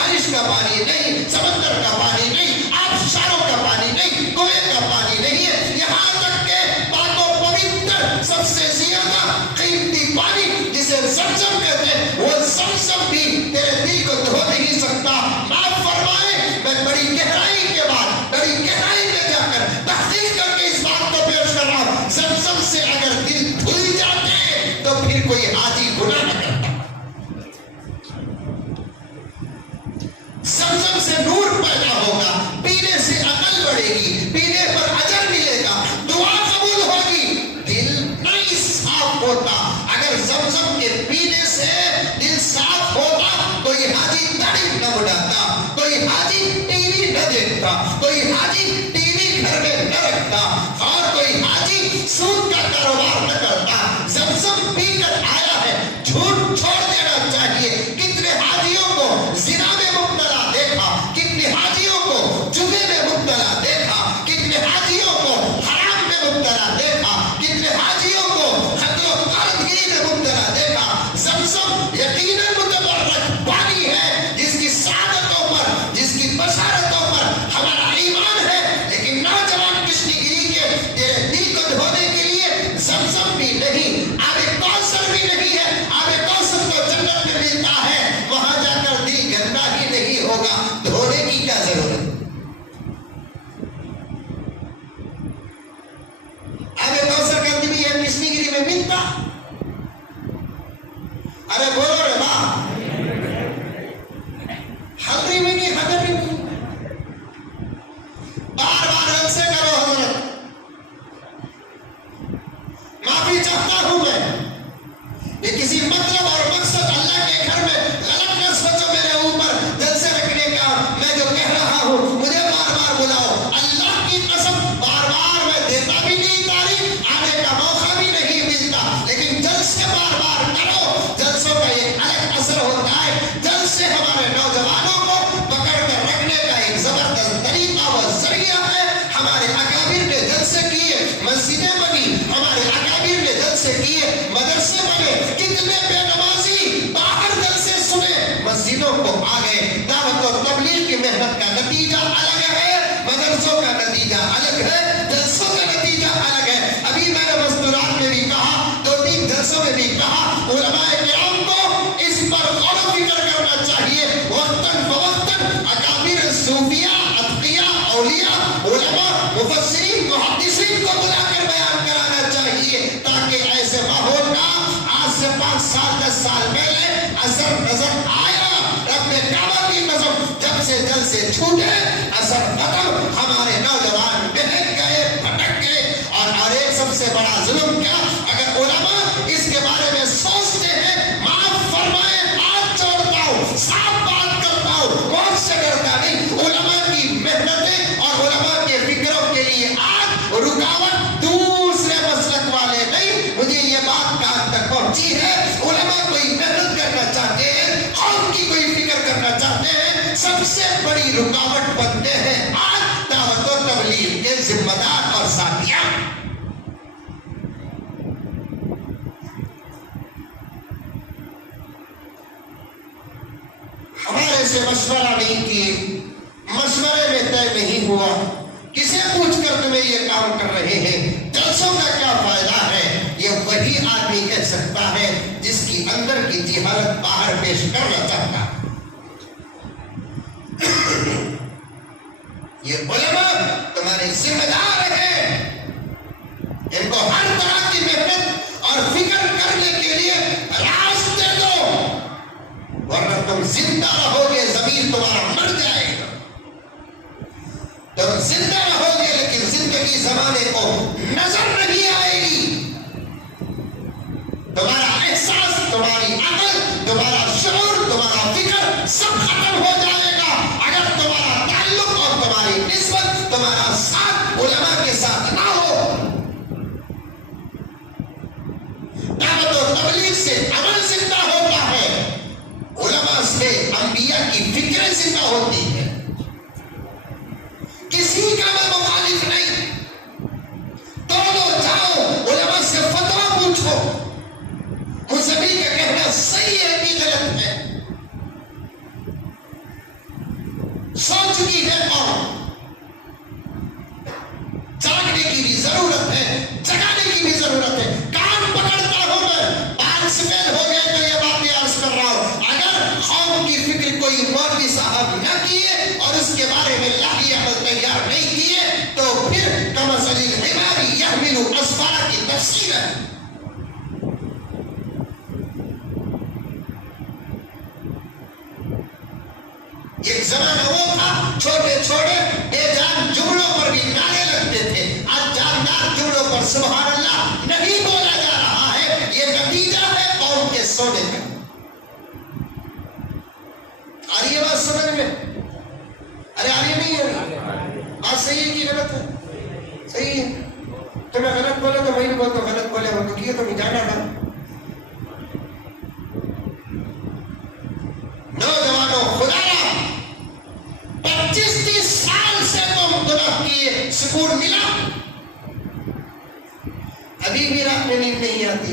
بارش کا پانی نہیں، سمندر کا پانی نہیں، آبشاروں کا پانی نہیں، کنویں کا پانی نہیں ہے، یہاں تک کہ پاک و پوتر سب سے زیادہ قیمتی پانی جسے زمزم کہتے ہیں، وہ زمزم بھی تیرے دل کو دھو نہیں سکتا۔ معاف فرمائے، میں بڑی گہرائی کے بعد، بڑی گہرائی میں جا کر تحقیق کر کے اس بات کو پیش کر رہا ہوں، زمزم سے اگر دل دھل جاتے تو پھر کوئی حاجی گناہ نہ کرتا۔ زمزم سے نور پیدا ہوگا، پینے سے عقل بڑھے گی، پینے پر اجر ملے گا، دعا قبول ہوگی۔ دل نہیں صاف ہوتا، اگر زمزم کے پینے سے دل صاف ہوتا کوئی حاجی داڑھی نہ بڑھاتا، کوئی حاجی ٹی وی نہ دیکھتا، کوئی حاجی ٹی وی گھر میں نہ رکھتا، اور کوئی حاجی سود کا کاروبار نہ کرتا۔ زمزم پی کر آیا ہے، جھوٹ چھوڑ دینا چاہیے۔ کتنے حاجیوں کو زنا میں مبتلا دیکھا، کتنے حاجیوں کو جوے میں مبتلا دیکھا، کتنے حاجیوں کو حرام میں مبتلا دیکھا، کتنے حاجیوں کو حد و غارتگری میں مبتلا دیکھا۔ زمزم یقیناً متبرک پانی ہے، جس کی سعادتوں پر، جس کی بشارتوں پر ہمارا ایمان ہے، لیکن نوجوان کشتی گیری کے تیرے دل کو دھونے کے لیے زمزم بھی نہیں، آب کوثر بھی نہیں ہے۔ آب کوثر تو جنت میں ملتا ہے، وہاں جا کر دل گندا ہی نہیں ہوگا، دھونے کی کیا ضرورت؟ آب کوثر کا بھی ہے کشتی گیری میں ملتا؟ ارے بولو رے ماں، حضری میں نہیں، حضری میں بار بار رد سے کرو حضرت، معافی چاہتا ہوں میں، یہ کسی مطلب اور مقصد اللہ کے گھر میں غلط نہ سوچو میرے اوپر دل سے رکھنے کا۔ میں جو کہہ رہا ہوں مجھے بار بار بلاؤ، اللہ کی قسم بار بار میں دیتا بھی نہیں تعریف، آنے کا موقع بھی نہیں ملتا، لیکن جلسے بار بار کرو، جلسوں کا ایک الگ اثر ہوتا ہے۔ جلسے ہمارے نوجوانوں کو پکڑ کر رکھنے کا ایک زبردست طریقہ و ذریعہ ہے۔ ہمارے اکابر نے جلسے کیے، مسجدیں بنی، ہمارے اکابر نے جلسے کیے، مدرسے بنے، کتنے بے نمازی باہر جلسے سنے، مسجدوں کو آ گئے۔ دعوت و تبلیغ کی محنت کا نتیجہ الگ ہے، مدرسوں کا نتیجہ الگ ہے، جلسوں کا نتیجہ الگ ہے۔ ابھی میں نے مستورات میں بھی کہا، دو تین جلسوں میں بھی کہا، علماء کرام کو اس پر غور و فکر کرنا چاہیے، وقتاً فوقتاً اکابر صوفیاء، اتقیاء، اولیاء، علماء، مفسرین، محدثین کو بلا کر بیان کرانا چاہیے، تاکہ ایسے ماحول کا آج سے 5 سال 10 سال پہلے اثر نظر آیا۔ رب کعبہ کی قسم جب سے جلسے چھوٹے اثر ختم، ہمارے نوجوان بہک گئے، بھٹک گئے، اور ایک سب سے بڑا ظلم کیا، اگر علماء اس کے بارے میں سوچتے ہیں، معاف فرمائے، ہاتھ جوڑتا ہوں، صاف بات کرتا ہوں، موت سے ڈرتا نہیں، علماء کی محنتیں اور علماء کے فکروں کے لیے آج رکاوٹ دوسرے مسلک والے نہیں۔ مجھے یہ بات کہاں تک پہنچی ہے، علماء کوئی محنت کرنا چاہتے ہیں، قوم کی کوئی فکر کرنا چاہتے ہیں، سب سے بڑی رکاوٹ بنتے ہیں آج دعوت و تبلیغ کے ذمہ دار اور ساتھیان۔ ہمارے سے مشورہ نہیں کیے، مشورے میں طے نہیں ہوا، کسے پوچھ کر تمہیں یہ کام کر رہے ہیں، جلسوں کا کیا فائدہ ہے؟ یہ وہی آدمی کہہ سکتا ہے جس کی اندر کی جہالت باہر پیش کرنا چاہتا ہے۔ یہ علماء تمہارے ذمہ دار ہیں، ان کو ہر طرح کی محنت اور فکر کرنے کے لیے راستے دو، ورنہ تم زندہ رہو گے، ضمیر تمہارا مر جائے گا۔ تم زندہ رہو گے لیکن زندگی زمانے کو نظر نہیں آئے گی، تمہارا احساس، تمہاری عقل، تمہارا شعور، تمہارا فکر سب ختم ہو جائے گا اگر تمہارا تعلق اور تمہاری نسبت، تمہارا ساتھ علماء کے ساتھ نہ ہو۔ دعوت و تبلیغ سے عمل زندہ ہوتا ہے، علماء سے انبیاء کی فکریں زندہ ہوتی ہیں۔ کسی کا میں مخالف نہیں، دونوں جاؤ علماء سے فتویٰ پوچھو، مصنف کا کہنا صحیح ہے کہ غلط ہے، سو چکی ہے قوم. جاگنے کی بھی ضرورت ہے, جگانے کی بھی ضرورت ہے. کان پکڑتا ہوں میں, بات سفید ہو گئے تو یہ باتیں عرض کر رہا ہوں. اگر قوم کی فکر کوئی مولوی صاحب نہ کیے اور اس کے بارے میں لاہی عمل تیار نہیں کیے تو پھر کمثل الحمار یحمل اسفارا کی تفسیر ہے. ایک زمانہ وہ تھا چھوٹے چھوٹے بے جان جملوں پر بھی نعرے لگتے تھے. آج جاندار جملوں پر سبحان اللہ نہیں بولا جا رہا ہے. یہ نتیجہ ہے قوم کے سونے کا. آ رہی ہے بات سمجھ میں؟ ارے آ رہی نہیں ہے؟ بات صحیح ہے کہ غلط ہے؟ صحیح ہے. تو میں غلط بولے تو میں بھی بولتا ہوں غلط بولے ہو کیونکہ تو جانا تھا. نوجوانوں خدایا 25-30 سال سے تم گناہ کیے, سکون ملا؟ ابھی بھی رات میں نیند نہیں آتی.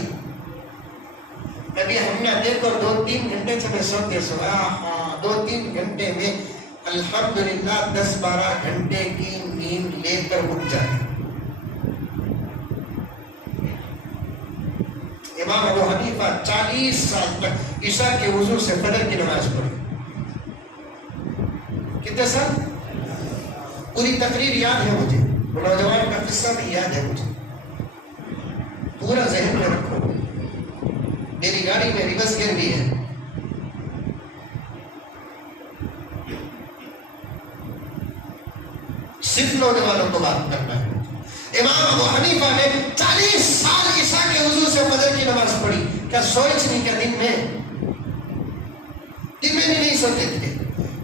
ابھی ہم نے دیکھو 2-3 گھنٹے سے میں سوتے سوا 2-3 گھنٹے میں الحمدللہ 10-12 گھنٹے کی نیند لے کر اٹھ جاتے. امام ابو حنیفہ 40 سال تک عشاء کے وضو سے فجر کی نماز پڑھی. کتنے سال؟ پوری تقریر یاد ہے مجھے, نوجوان کا قصہ بھی یاد ہے مجھے, پورا ذہن میں رکھو. میری گاڑی میں ریورس گیئر بھی ہے. صرف نوجوانوں کو بات کرنا ہے. امام ابو حنیفہ نے 40 سال عشاء کے وضو سے فجر کی نماز پڑھی. کیا سوچ نہیں کیا دن میں بھی نہیں سوتے تھے.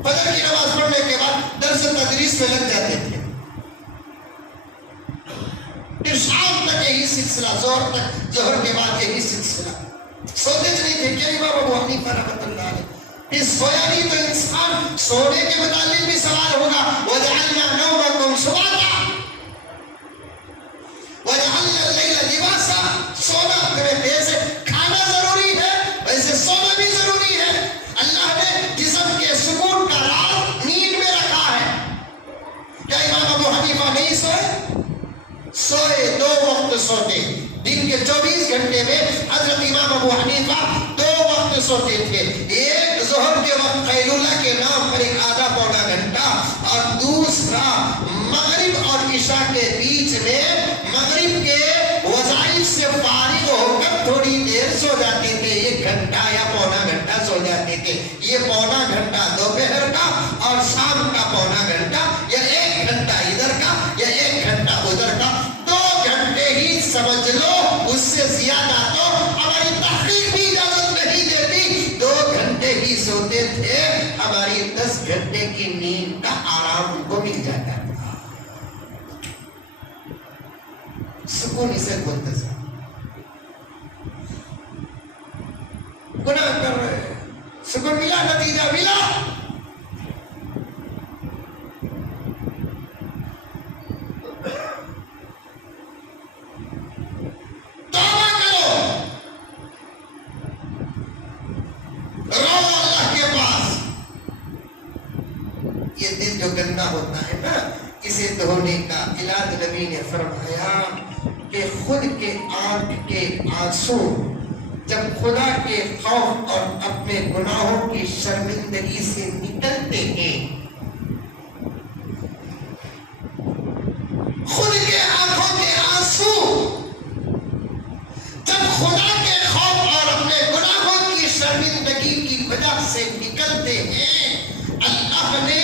فجر کی نماز پڑھنے کے بعد درس تدریس میں لگ جاتے تھے. پھر شام تک یہی سلسلہ, ظہر تک, ظہر کے بعد یہی سلسلہ. سوتے نہیں تھے کیا امام ابو حنیفہ رحمۃ اللہ علیہ؟ پھر سویا نہیں تو انسان سونے کے متعلق بھی سوال ہوگا. وَجَعَلْنَا نَوْمَكُمْ سُبَاتًا وَجَعَلْنَا اللَّيْلَ لِبَاسًا. سونا تمہیں جیسے کھانا ضروری ہے ویسے سونا بھی ضروری ہے. اللہ نے جسم کے سکون کا راز نیند میں رکھا ہے. کیا امام ابو حنیفہ نہیں سوئے؟ سوئے, 2 وقت سوتے. دن کے 24 گھنٹے میں حضرت امام ابو حنیفہ 2 وقت سوتے تھے. ایک ظہر کے وقت قیلولہ کے نام پر 1 آدھا پونا گھنٹہ, اور دوسرا مغرب اور عشاء کے بیچ میں مغرب کے وظائف سے فارغ ہو کر تھوڑی دیر سو جاتے تھے. 1 گھنٹہ یا پونا گھنٹہ سو جاتے تھے. یہ پونا گھنٹہ دوپہر کا اور شام کا پونا گھنٹہ, یا 1 گھنٹہ ادھر کا یا 1 گھنٹہ ادھر کا. 2 گھنٹے ہی سمجھ لو, اس سے زیادہ تو ہماری تحقیق بھی اجازت نہیں دیتی. 2 گھنٹے ہی سوتے تھے, ہماری 10 گھنٹے کی نیند کا آرام کو مل جاتا تھا. سکون اسے بولتے تھے. گناہ کر رہے ہیں, سکون ملا, نتیجہ ملا. توبہ کرو, رو اللہ کے پاس. یہ دل جو گندا ہوتا ہے نا, اسے دھونے کا علاج نبی نے فرمایا کہ خود کے آنکھ کے آنسو جب خدا کے خوف اور اپنے گناہوں کی شرمندگی سے نکلتے ہیں, خود کے آنکھوں کے آنسو جب خدا کے خوف اور اپنے گناہوں کی شرمندگی کی وجہ سے نکلتے ہیں, اللہ نے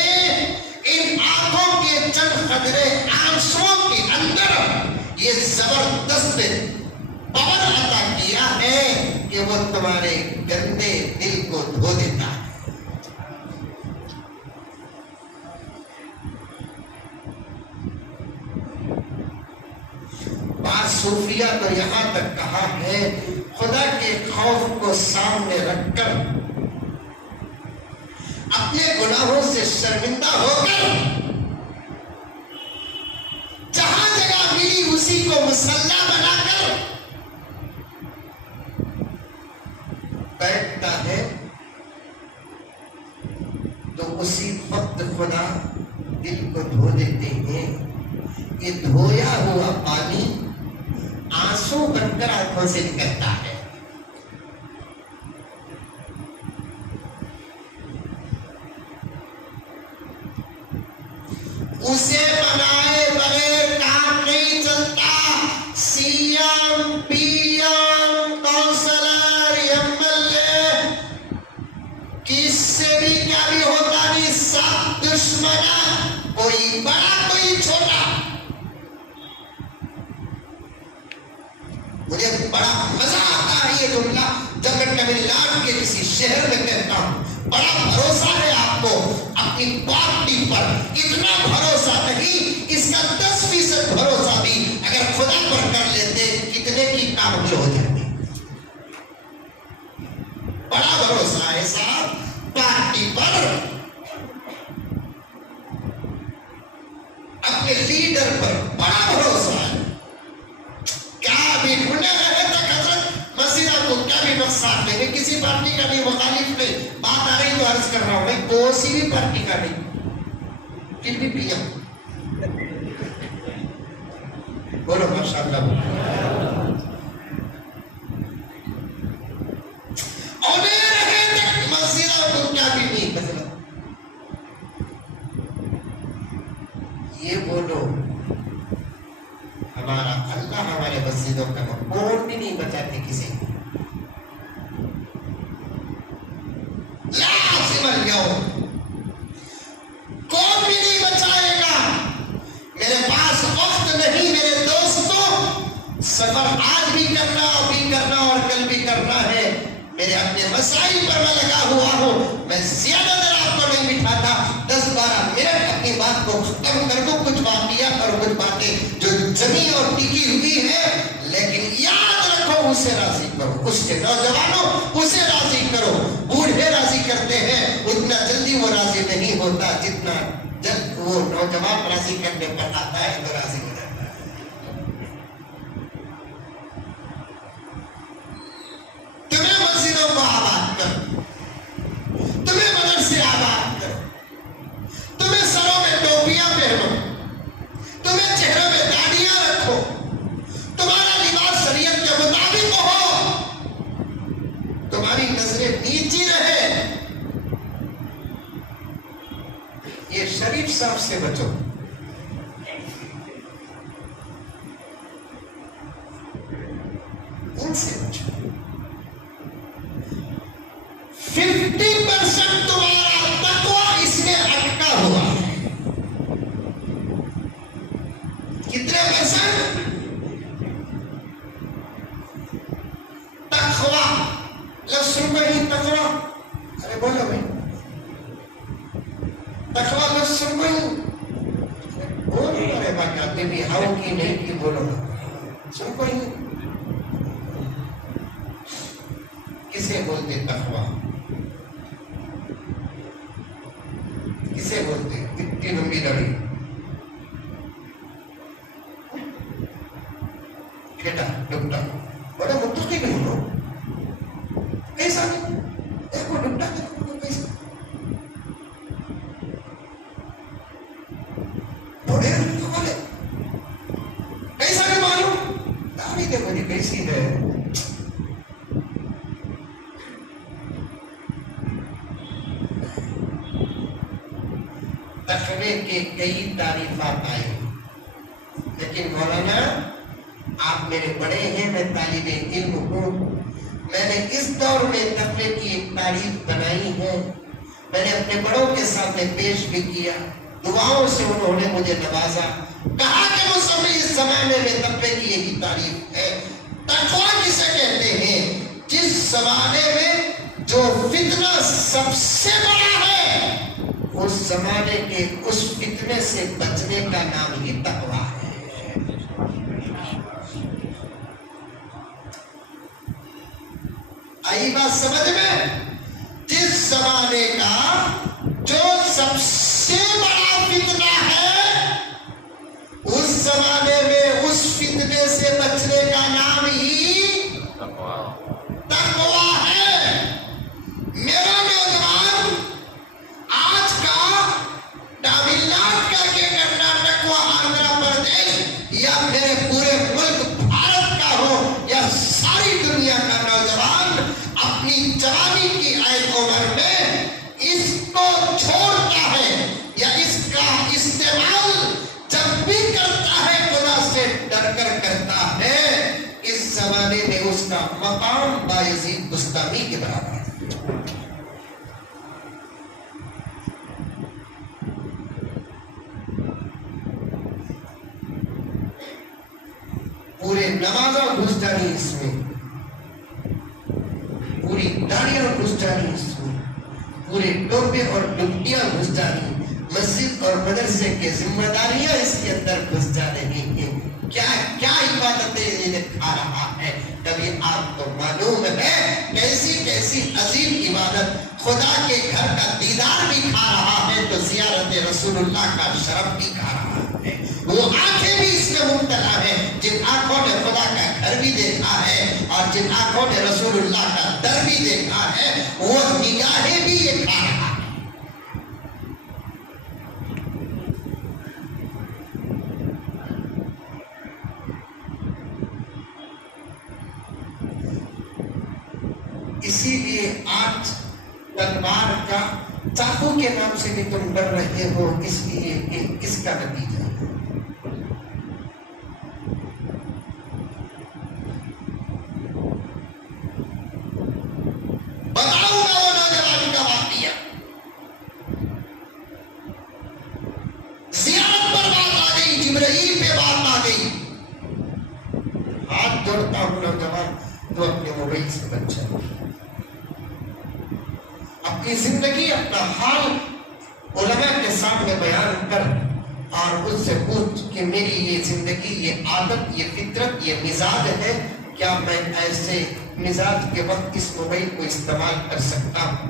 ان آنکھوں کے چند قطرے آنسوؤں کے اندر یہ زبردست پاور عطا کیا ہے کہ وہ تمہارے گندے دل کو دھو دیتا ہے. بعض صوفیہ تو یہاں تک کہا ہے خدا کے خوف کو سامنے رکھ کر اپنے گناہوں سے شرمندہ ہو کر جہاں جگہ ملی اسی کو مسلح بنا کر بیٹھتا ہے تو اسی وقت خدا دل کو دھو دیتے ہیں. یہ دھویا ہوا پانی آنسو بن کر آنکھوں سے نکلتا ہے. اسے بنائے بغیر کام نہیں چلتا. C M P M councillor M L A کس سے بھی کیا بھی ہوتا نہیں. سب دشمن، کوئی بڑا کوئی چھوٹا. مجھے بڑا مزہ آتا ہے یہ جملہ جب میں تمل ناڈو کے کسی شہر میں کہتا ہوں بڑا بھروسہ ہے آپ کو اپنی پارٹی پر. اتنا بھروسہ نہیں، اس کا 10% بھروسہ بھی اگر خدا پر کر لیتے کتنے کی کام ہو جاتی. بڑا بھروسہ ہے صاحب پارٹی پر، اپنے لیڈر پر بڑا بھروسہ ہے. کیا بھی کھلے رہے تک حضرت مسیحہ کو کیا بھی نقصان نہیں. میں کسی پارٹی کا نہیں، مخالف نہیں. بات آ رہی تو عرض کر رہا ہوں میں کوئی بھی پارٹی کا نہیں. پھر بھی پی ایم بولو ماشاءاللہ. اور رہے تک مسیحہ کو کیا بھی نہیں. مثلا یہ بولو ہمارا اللہ ہمارے مسجدوں کا کون بھی نہیں بچاتے کسی کو. لازم اليوم کون بھی نہیں بچائے گا. میرے پاس وقت نہیں میرے دوستوں. سفر آج بھی کرنا اور کل بھی کرنا ہے. میرے اپنے مسائل پر میں لگا ہوا ہوں. میں زیادہ دیر آپ کو نہیں بٹھاتا. 10-12 منٹ اپنی بات کو ختم کر دوں. کچھ واقعات اور کچھ باتیں جو جمی اور ٹکی ہوئی ہے، لیکن یاد رکھو اسے راضی کرو. اس کے نوجوانوں اسے راضی کرو. بوڑھے راضی کرتے ہیں، اتنا جلدی وہ راضی نہیں ہوتا جتنا جلد وہ نوجوان راضی کرنے پر آتا ہے تو راضی ہو جاتا ہے. تمہیں مسجدوں کو آباد کرو، تمہیں مدرسے آباد کرو، تمہیں سروں میں ٹوپیاں پہنو، تمہیں چہروں میں داڑیاں رکھو، تمہارا لباس شریعت کے مطابق ہو، تمہاری نظریں نیچی رہے. یہ شریف صاحب سے بچو. ان سے بچو. 50% تمہارا تقوی اس میں اٹکا ہوا ہے. کتنے %؟ تقوی. لفظ سن ہی تقوی. ارے بولو بھائی تقوی لفظ سن ہی بولو. ارے بات آتے بھی ہاؤ کی نہیں کی بولو سن کو ہی. کسے بولتے تقوی؟ کسے بولتے؟ اتنی لمبی داڑھی، کھیٹا ڈبٹا. بڑے متقی نہیں ہو. کیسا نہیں دیکھو ڈبٹا کیسا بڑے بولے کیسا نہیں معلوم. داڑھی دیکھو جی کیسی ہے. تقوی کے کئی تعریفات آئے، لیکن مولانا آپ میرے بڑے ہیں، میں طالب علم ہوں. میں نے اس دور میں تقوی کی ایک تعریف بنائی ہے. میں نے اپنے بڑوں کے سامنے پیش بھی کیا. دعاؤں سے انہوں نے مجھے نوازا. کہا کہ مسلمان اس زمانے میں تقوی کی یہی تعریف ہے. تقوی کسے کہتے ہیں؟ جس زمانے میں جو فتنہ سب سے بڑا ہے، اس زمانے کے اس فتنے سے بچنے کا نام ہی تقوی ہے. آئی بات سمجھ میں؟ جس زمانے کا جو سب سے بڑا فتنہ ہے، اس زمانے میں اس فتنے سے بچنے کا نام ہی تقوی ہے. میرا نوجوان آج کا یا میرے پورے ملک بھارت کا ہو یا ساری دنیا کا نوجوان اپنی جوانی کی عید عمر میں اس کو چھوڑتا ہے یا اس کا استعمال جب بھی کرتا ہے گناہ سے ڈر کر کرتا ہے، اس زمانے میں اس کا مقام بایزید بستامی کے برابر ہے۔ پورے نمازوں گھس جانی اس میں، پوری داڑیاں گھس جانی اس میں، پورے ٹوپے اور ڈبٹیاں گھس جانی، مسجد اور مدرسے کے ذمہ داریاں اس کے اندر گھس جا رہی ہیں۔ کیا کیا عبادتیں یہ کھا رہا ہے، کبھی آپ کو معلوم ہے کیسی کیسی عظیم عبادت، خدا کے گھر کا دیدار بھی کھا رہا ہے تو زیارت رسول اللہ کا شرف بھی کھا رہا ہے۔ وہ آنکھیں بھی اس میں مبتلا ہیں جن آنکھوں نے خدا کا گھر بھی دیکھا ہے اور جن آنکھوں نے رسول اللہ کا در بھی دیکھا ہے، وہ نگاہیں بھی یہ کھا رہا ہے۔ اسی لیے آج تلوار کا چاقو کے نام سے بھی تم ڈر رہے ہو، اس لیے کہ اس کا نتیجہ ہے۔ بتاؤں گا وہ نوجوان کا واقعہ، زیارت پر بات آ گئی، جبرائیل پہ بات آ گئی۔ ہاتھ جوڑتا ہوں نوجوان تو اپنے موبائل سے بچ جائے، اپنی زندگی اپنا حال علماء کے سامنے بیان کر اور اس سے پوچھ کہ میری یہ زندگی، یہ عادت، یہ فطرت، یہ مزاج ہے، کیا میں ایسے مزاج کے وقت اس موبائل کو استعمال کر سکتا ہوں؟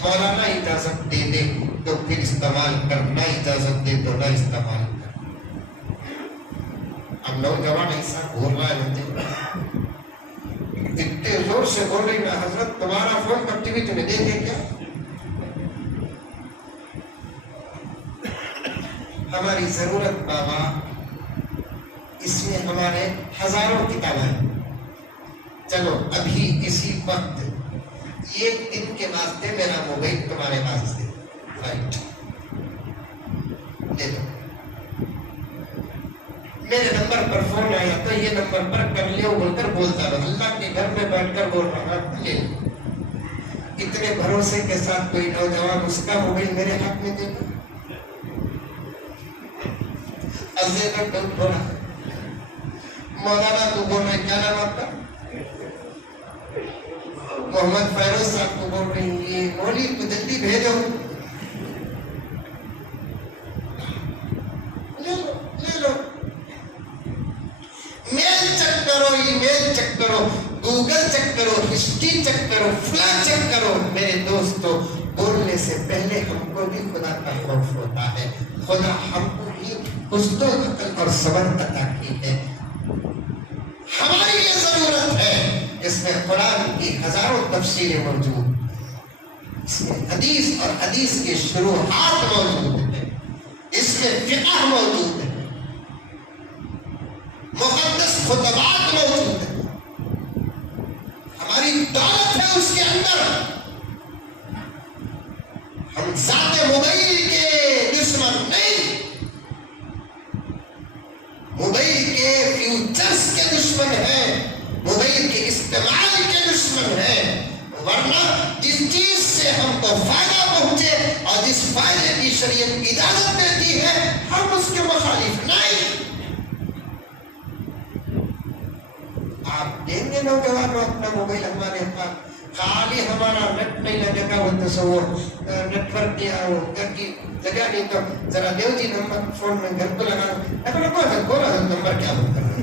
مولانا اجازت دے دے تو پھر استعمال کر، نہ اجازت دے تو نہ استعمال کر۔ اب نوجوان ایسا بول رہا ہے، اتنے زور سے بول رہی نا، حضرت تمہارا فون پر ٹی وی تمہیں دیکھے کیا؟ ہماری ضرورت بابا، اس میں ہمارے ہزاروں کتابیں، چلو ابھی اسی وقت ایک دن کے واسطے میرا موبائل تمہارے پاس دے، رائٹ، دے دو۔ میرے نمبر پر فون آیا تو یہ نمبر پر کر لو بول کر بولتا رہو، اللہ کے گھر میں بیٹھ کر بول رہا ہوں، لے لو۔ اتنے بھروسے کے ساتھ کوئی نوجوان اس کا موبائل میرے ہاتھ میں دے دو، مولانا تو بول رہے کیا نام آپ کا؟ محمد فیروز صاحب کو بول رہی ہیں، مولوی کو جلدی بھیجو، لے لو لے لو، میل چیک کرو، ای میل چیک کرو، گوگل چیک کرو، ہسٹری چیک کرو، فلاں چیک کرو۔ میرے دوستو، بولنے سے پہلے ہم کو بھی خدا کا خوف ہوتا ہے، خدا ہم کو بھی حسن و عقل اور صبر عطا کی ہے۔ ہماری یہ ضرورت ہے، اس میں قرآن کی ہزاروں تفسیریں موجود، اس میں حدیث اور حدیث کے شروحات موجود ہیں، اس میں فقہ موجود ہے، مقدس خطبات موجود ہیں، ہماری دولت ہے اس کے اندر۔ ہم ذات موبائل کے دشمن نہیں، موبائل کے فیوچرز کے دشمن ہیں، موبائل کے استعمال کے دشمن ہیں، ورنہ جس چیز سے ہم کو فائدہ پہنچے اور جس فائدے کی شریعت اجازت دیتی ہے ہم اس کے مخالف نہیں۔ آپ دیں گے نوجوانوں اپنا موبائل ہمارے پاس، خالی ہمارا نیٹ نہیں لگے گا، وہ تصور نیٹ ورک دیا ہو گھر کی جگہ نہیں تو ذرا دیو جی نمبر فون میں گھر کو لگا، بولا نمبر کیا بولتا ہے،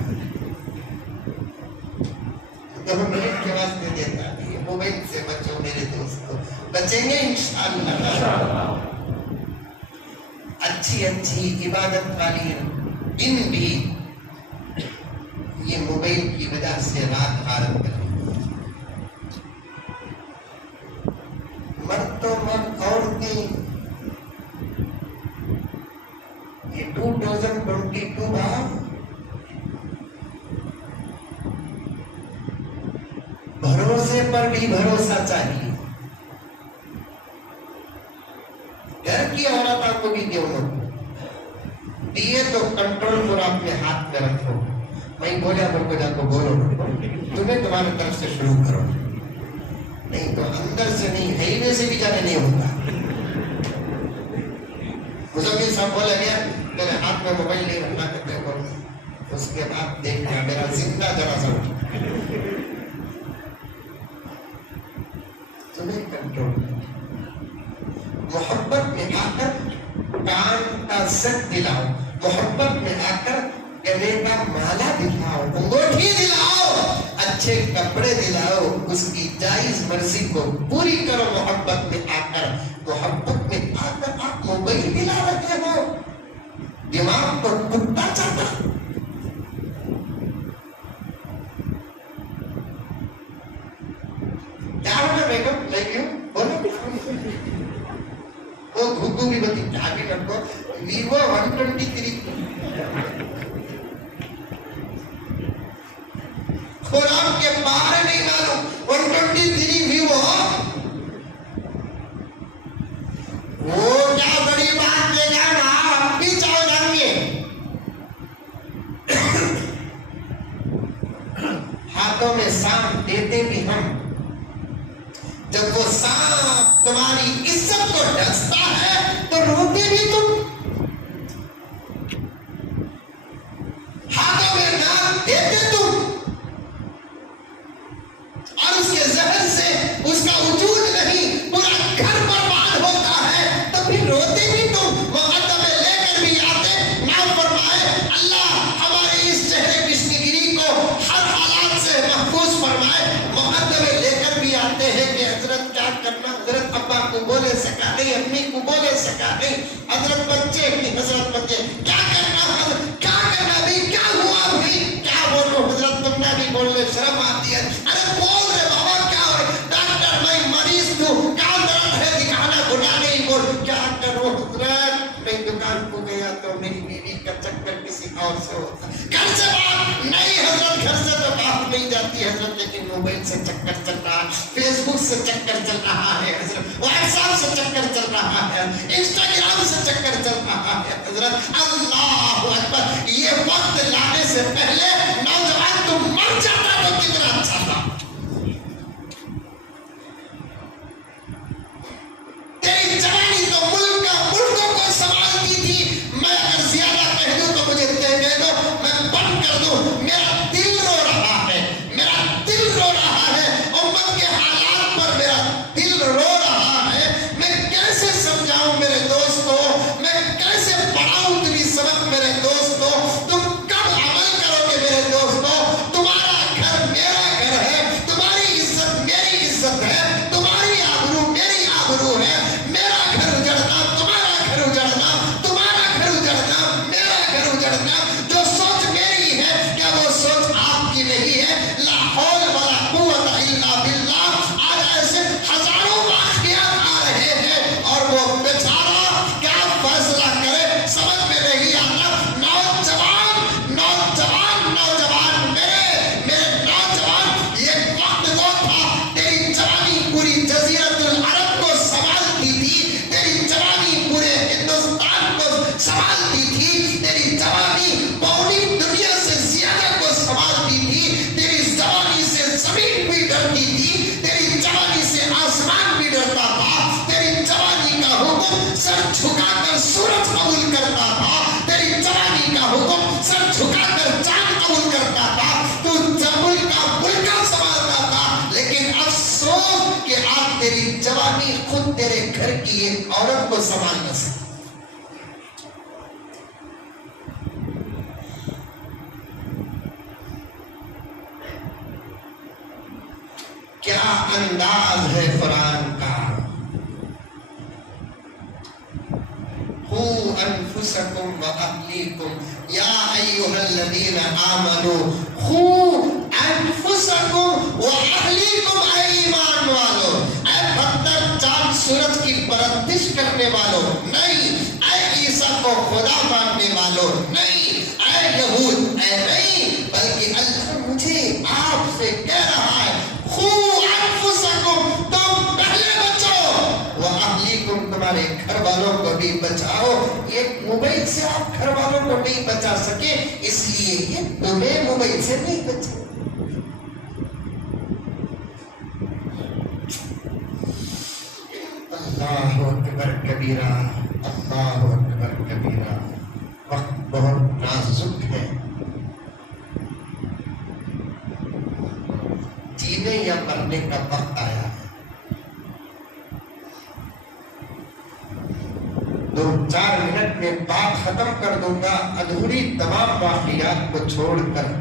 دو منٹ کے واسطے دیتا ہے۔ موبائل سے بچو میرے دوستو، بچیں گے انشاءاللہ۔ اچھی اچھی عبادت والی دن بھی یہ موبائل کی وجہ سے رات غارت کر رہی ہے۔ مرد تو مرد، عورتیں، یہ 2022 بھاگ پر بھی بھروسہ چاہیے. گھر کی عورتوں کو بھی دیے تو کنٹرول کو اپنے ہاتھ میں رکھو. میں بولیا بول کو جا کو بولو تمہیں تمہارے طرف سے شروع کرو, نہیں تو اندر سے نہیں ہیوے سے بھی جانے نہیں ہوتا. مزمل صاحب بولا گیا میرے ہاتھ میں موبائل نہیں رکھنا کرتے بول, اس کے بعد دیکھنا میرا زندہ جنازہ اٹھا. تمہیں کنٹرول محبت میں آ کر کان کا سیٹ دلاؤ, محبت میں آ کر گلے کا مالا دلاؤ, انگوٹھی دلاؤ, اچھے کپڑے دلاؤ, اس کی جائز مرضی کو پوری کرو. محبت میں آ کر, محبت میں آ کر آپ موبائل دلا رکھے ہو, دماغ کو کتا چاہتا. کیا ہوگا بیگم لے بولو وہ گھگو بھی بتی آگے رکھو. ویوو 123 قرآن کے بارے نہیں معلوم. 123 ویوو وہ کیا بڑی بات لے جانا, ہم بھی چاہو جائیں گے. ہاتھوں میں سانپ دیتے بھی ہم, جب وہ سانپ تمہاری عزت کو ڈستا ہے تو روتے بھی تم. ہاتھوں میں نام دیتے تم, اور اس کے زہر سے اس کا وجود نہیں, پورا گھر برباد ہوتا ہے, تو پھر روتے بھی تم. مقدمے لے کر بھی آتے, معاف فرمائے اللہ ہمارے اس چہرے کشمیگیری کو ہر حالات سے محفوظ فرمائے. مقدمے لے کر بھی آتے ہیں کہ حضرت کیا کرنا, حضرت ابا کو بولے سکا نہیں, امی کو بولے سکا نہیں, حضرت بچے کی حضرت بچے کیا کرنا, کیا کرنا بھی, کیا ہوا بھی, کیا بولو حضرت, تم نے بھی بولنے شرم آتی ہے. ارے بول رہے بابا, کیا ہو ڈاکٹر, میں مریض ہوں, کیا درد ہے, دکھانا گناہ نہیں, بول کیا کرو حضرت, میں دکان کو گیا تو میری بیوی کا چکر کسی اور سے ہوتا. گھر سے بات نہیں حضرت, گھر سے تو بات نہیں جاتی حضرت, لیکن موبائل سے چکر چل رہا ہے, فیس بک سے چکر چل رہا ہے حضرت, واٹس ایپ سے چکر چل رہا ہے, انسٹاگرام سے چکر چل رہا ہے حضرت. اللہ اکبر, یہ وقت لانے سے پہلے نوجوان تم مر جاتا تو کتنا اچھا تھا. تیری جوانی تو ملکوں کو سنبھالتی تھی. میں اگر زیادہ کہہ دوں تو مجھے کہہ دو, میں بند کر دوں. میرا دل رو رہا ہے, میرا دل رو رہا ہے, امت کے حالات پر میرا دل رو رہا ہے. میں کیسے سمجھاؤں میرے دوستو, میں کیسے پڑھاؤں تمہیں سبق میرے دوستو, تم کب عمل کرو گے میرے دوستو. تمہارا گھر میرا گھر ہے, تمہاری عزت میری عزت ہے, تمہاری آبرو میری آبرو ہے. میرا گھر اجڑنا, تمہارا گھر اجڑنا, تمہارا گھر اجڑنا, میرا گھر اجڑنا. جو سوچ میری ہے کیا وہ سوچ آپ کی نہیں ہے؟ لا حول ولا قوت الا باللہ. آج ایسے ہزاروں واقعات آ رہے ہیں اور وہ بیچارہ کیا فیصلہ کرے سمجھ میں نہیں آتا. نوجوان میرے نوجوان, یہ وقت وہ تھا تیری جوانی پوری جزیرت العرب کو سنبھالتی تھی, تیری جوانی پورے ہندوستان کو سنبھالتی تھی, تیری جوانی پوری دنیا سے زیادہ کو سنبھالتی تھی, تیری جوانی سے زمین بھی ڈرتی تھی, تیری جوانی سے آسمان بھی ڈرتا تھا, تیری جوانی کا حکم سر جھکا کر سورج قبول کرتا تھا, تیری جوانی کا حکم سر جھکا کر چاند قبول کرتا تھا, تو ملک کا سنبھالتا تھا. لیکن افسوس کہ آج تیری جوانی خود تیرے گھر کی ایک عورت کو سنبھال نہ سکتی. کیا انداز ہے قرآن کا. قوا انفسکم واہلیکم یا ایھا الذین آمنوا قوا انفسکم واہلیکم. اے ایمان والو, اے بدتر چاند سورج کی پرستش کرنے والوں نہیں, اے عیسیٰ کو خدا ماننے والوں نہیں, اے یہود اے نہیں, بلکہ اللہ مجھے آپ سے کہہ رہا ہے قوا مجھے بچاؤ. یہ موبائل سے آپ گھر والوں کو نہیں بچا سکے اس لیے یہ تمہیں موبائل سے نہیں بچے. اللہ اکبر کبیرہ، اللہ اکبر کبیرہ. وقت بہت نازک ہے. جینے یا مرنے کا وقت آیا ہے. 2-4 منٹ میں بات ختم کر دوں گا. ادھوری تمام واقعات کو چھوڑ کر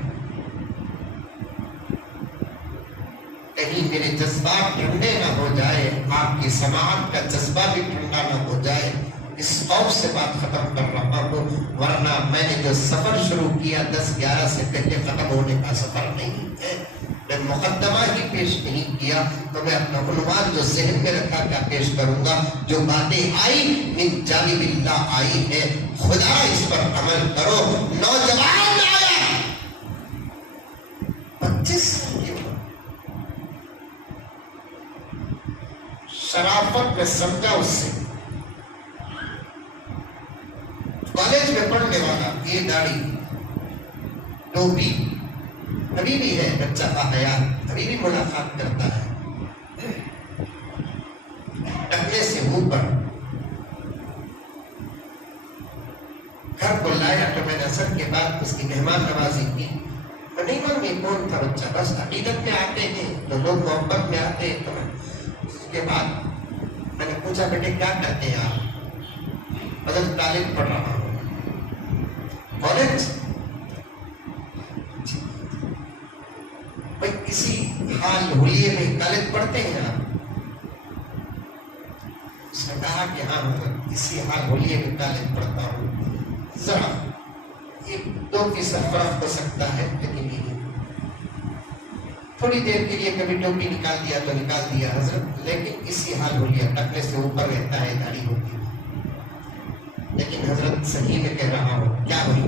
کہیں میرے جذبات ٹھنڈے نہ ہو جائے، آپ کی سماعت کا جذبہ بھی ٹھنڈا نہ ہو جائے، اس خوف سے بات ختم کر رہا ہوں. ورنہ میں نے جو سفر شروع کیا 10-11 سے پہلے ختم ہونے کا سفر نہیں ہے. میں مقدمہ ہی پیش نہیں کیا تو میں اپنا عنوان جو ذہن میں رکھا کیا پیش کروں گا. جو باتیں آئی من جانب اللہ آئی ہے، خدا اس پر عمل کرو. نوجوان آیا 25 سال کی عمر، شرافت میں سمجھا اس سے. کالج میں پڑھنے والا، یہ داڑھی ٹوپی، ابھی بھی ہے بچہ کا حیات، ابھی بھی ملاقات کرتا ہے. ٹکنے سے اوپر گھر کو لایا تو میں نے اثر کے بعد اس کی مہمان نوازی کی. میں نہیں مانگی کون تھا بچہ، بس عقیدت میں آتے ہیں تو لوگ محبت میں آتے ہیں. تو اس کے بعد میں نے پوچھا بیٹے کیا کرتے ہیں آپ؟ حضرت تعلیم پڑھ رہا ہوں. کالج؟ بھائی کسی حال حلیے میں کالج پڑھتے ہیں آپ؟ اس نے کہا کہ ہاں حضرت کسی حال حلیے میں کالج پڑھتا ہوں. ذرا 1-2% فرق ہو سکتا ہے لیکن یہ تھوڑی دیر کے لیے کبھی ٹوپی نکال دیا تو نکال دیا حضرت، لیکن اسی حال حلیہ ٹکنے سے اوپر رہتا ہے، داڑھی ہوتی ہے. لیکن حضرت صحیح میں کہہ رہا ہوں کیا ہوئی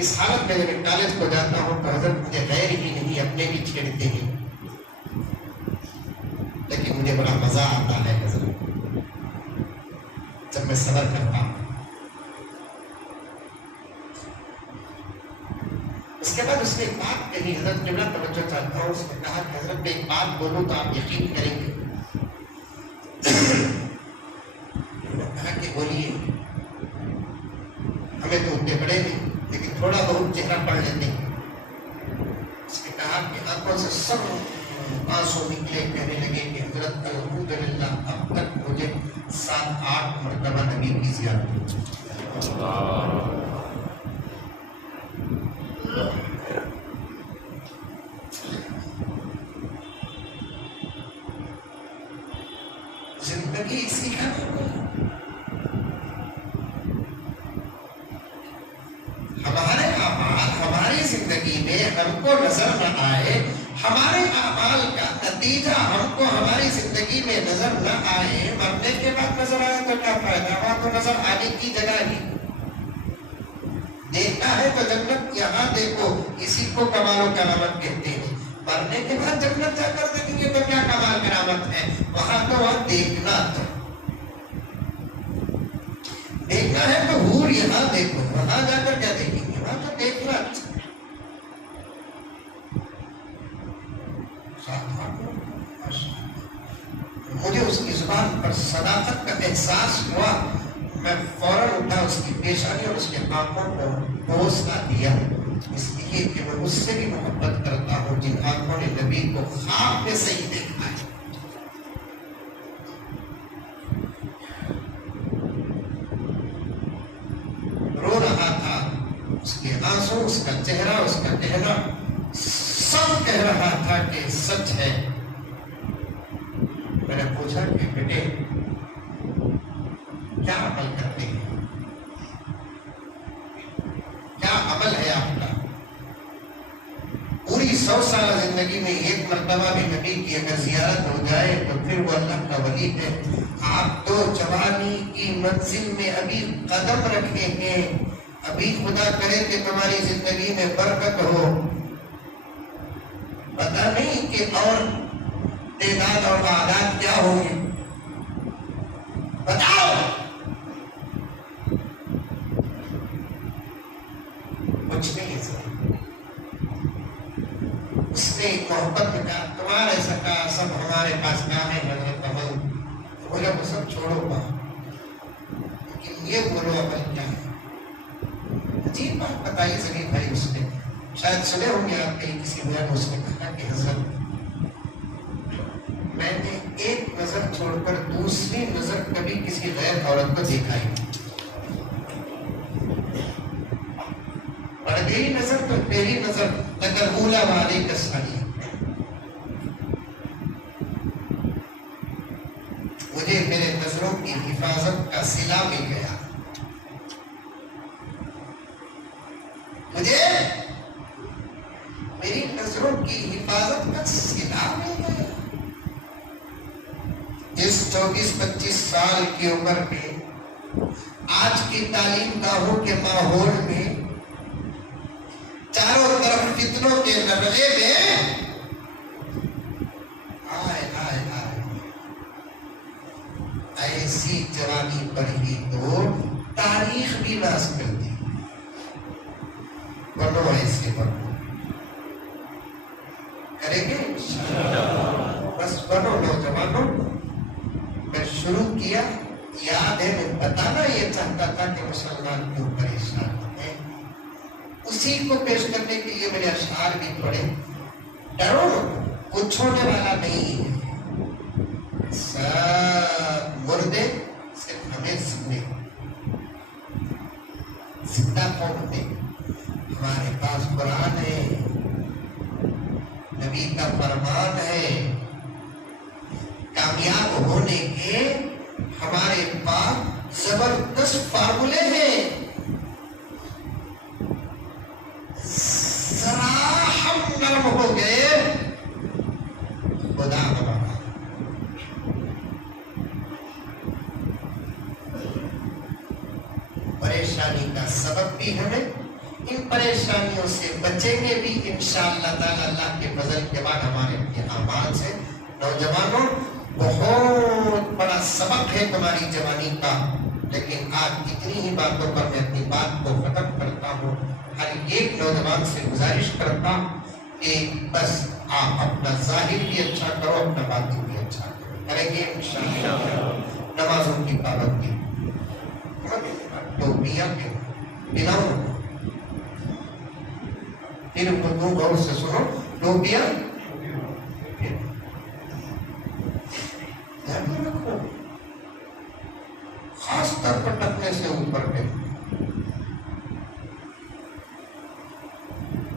اس حالت میں جب کالج کو جاتا ہوں تو حضرت مجھے غیر ہی نہیں اپنے بھی چھیڑتے ہیں، لیکن مجھے بڑا مزہ آتا ہے حضرت جب میں صبر کرتا ہوں. اس کے بعد اس نے ایک بات کہی، حضرت جملہ توجہ چاہتا ہوں. اس نے کہا کہ حضرت میں ایک بات بولوں تو آپ یقین کریں گے. کہا کہ بولیے. ہمیں تو اتنے بڑے نہیں لیکن تھوڑا بہت چہرہ پڑھ لیتے ہیں. اس نے کہا کہ آنکھوں سے سب آنسو نکلے، کہنے لگے کہ حضرت الحمدللہ اب تک مجھے 7-8 مرتبہ نبی کی زیارت ہوئی. زندگی اسی کا ہمارے اعمال ہماری زندگی میں ہم کو نظر نہ آئے، ہمارے اعمال کا نتیجہ ہم کو ہماری زندگی میں نظر نہ آئے، مرنے کے بعد نظر آئے تو کیا فائدہ؟ وہاں تو نظر آنے کی جگہ ہی. دیکھنا ہے تو جنت یہاں دیکھو، اسی کو کمال و کرامت کہتے ہیں. مرنے کے بعد جنت جا کر دیکھیں گے تو کیا کمال کرامت ہے؟ وہاں تو وہاں دیکھنا تھا. دیکھنا ہے تو حور یہاں دیکھو، وہاں جا کر کیا دیکھیں گے؟ وہاں تو دیکھنا. مجھے اس کی زبان پر صداقت کا احساس ہوا. میں فوراً اٹھا اس کی پیشانی اور اس کے آنکھوں کو بوسہ دیا، اس لیے کہ میں اس سے بھی محبت کرتا ہوں جن آنکھوں نے نبی کو خواب میں صحیح دیکھا ہے. رو رہا تھا، اس کے آنسو، اس کا چہرہ، اس کا کہنا سب کہہ رہا تھا کہ سچ ہے. میں نے پوچھا کہ بیٹے کیا عمل کرتے ہیں، کیا عمل ہے آپ کا؟ پوری 100 سالہ زندگی میں ایک مرتبہ بھی نبی کی اگر زیارت ہو جائے تو پھر وہ اللہ کا ولی ہے. آپ تو جوانی کی منزل میں ابھی قدم رکھے ہیں، ابھی خدا کرے کہ تمہاری زندگی میں برکت ہو. پتہ نہیں کہ اور تعداد اور اعداد کیا ہوگی. بتاؤ کہ یہ بولو عمل کیا ہے. عجیب بات بتائی زمین بھائی اس نے. شاید سنے ہوں گے آپ کہیں کسی بیان اس نے کہا کہ حضرت میں نے ایک نظر چھوڑ کر دوسری نظر کبھی کسی غیر عورت کو دیکھا ہی نہیں. پڑ گئی نظر تو پہلی نظر لگر اولا والے کا ثانی. مجھے میرے نظروں کی حفاظت کا صلہ مل گیا. مجھے میری نظروں کی حفاظت کا صلہ مل گیا. اس 24-25 سال کی عمر میں آج کی تعلیم گاہوں کے ماحول میں چاروں طرف فتنوں کے نرغے میں ایسی جوانی پر ہی تو تاریخ بھی ناز کرتی. بنو ایسے بنو, کریں گے بس بنو نوجوانوں. میں شروع کیا, یاد ہے میں بتانا یہ چاہتا تھا کہ مسلمان کیوں پریشان ہیں, اسی کو پیش کرنے کے لیے میرے اشعار بھی پڑھے. ڈرو کچھ ہونے والا نہیں ہے, سب مردے صرف ہمیں زندے. زندہ کون ہوتے؟ ہمارے پاس قرآن ہے, نبی کا فرمان ہے, کامیاب ہونے کے ہمارے پاس زبردست فارمولے ہیں. ذرا ہم نرم ہو گئے خدا ہمارا. پریشانی کا سبب بھی ہمیں, ان پریشانیوں سے بچیں گے بھی انشاءاللہ تعالی اللہ کے فضل کے بعد ہمارے اعمال سے. نوجوانوں بہت بڑا سبق ہے تمہاری جوانی کا, لیکن آج اتنی ہی باتوں پر میں اپنی بات کو ختم کرتا ہوں. ہر ایک نوجوان سے گزارش کرتا ہوں کہ بس آپ اپنا ظاہر بھی اچھا کرو, اپنا باطن بھی اچھا کرو. کریں گے انشاءاللہ. نمازوں کی پابندی, ٹوپیاں پہناؤ. پھر دو غور سے سنو, ٹوپیاں رکھو, خاص طور پر ٹکنے سے اوپر پہ.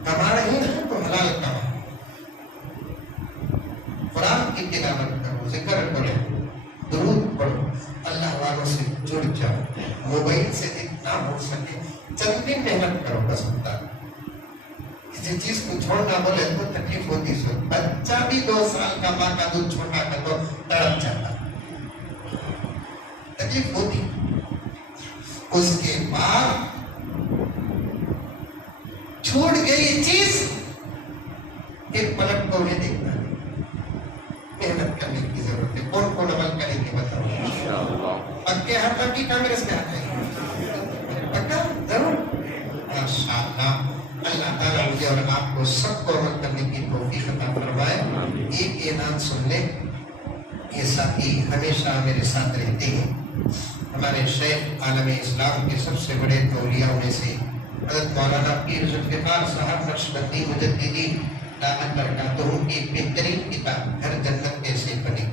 کما رہے ہیں تو حلال کما, قرآن کی تلاوت کرو, ذکر کرو, درود پڑھو, اللہ والوں سے جڑ جاؤ. موبائل سے جتنا ہو سکے چند دن محنت کرو بس. ہوتا کسی چیز کو چھوڑنا بولے تو تکلیف ہوتی سو. بچہ بھی 2 سال کا ماں کا دودھ چھوڑنا کر تو تڑپ جاتا, تکلیف ہوتی. اس کے بعد چھوٹ گئی چیز پھر پلٹ کو انہیں دیکھنا ہے. محنت کرنے کی ضرورت ہے. کون کون عمل کریں گے بتاؤ؟ پکے ہر کی کانگریس میں آتے ہیں, پکا ضرور ماشاءاللہ. اللہ تعالیٰ مجھے اور آپ کو سب کو عمل کرنے کی توفیق عطا فرمائے. ایک اعلان سن لیں, یہ ساتھی ہمیشہ میرے ساتھ رہتے ہیں. ہمارے شیخ عالم اسلام کے سب سے بڑے اولیاء میں سے حضرت مولانا پیر ذوالفقار صاحب نقشبندی مجددی دامت برکاتہ کی بہترین کتاب گھر جنت کیسے بنے.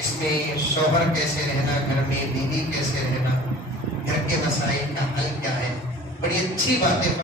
اس میں شوہر کیسے رہنا, گھر میں بیوی کیسے رہنا, گھر کے مسائل کا حل کیا ہے, بڑی اچھی باتیں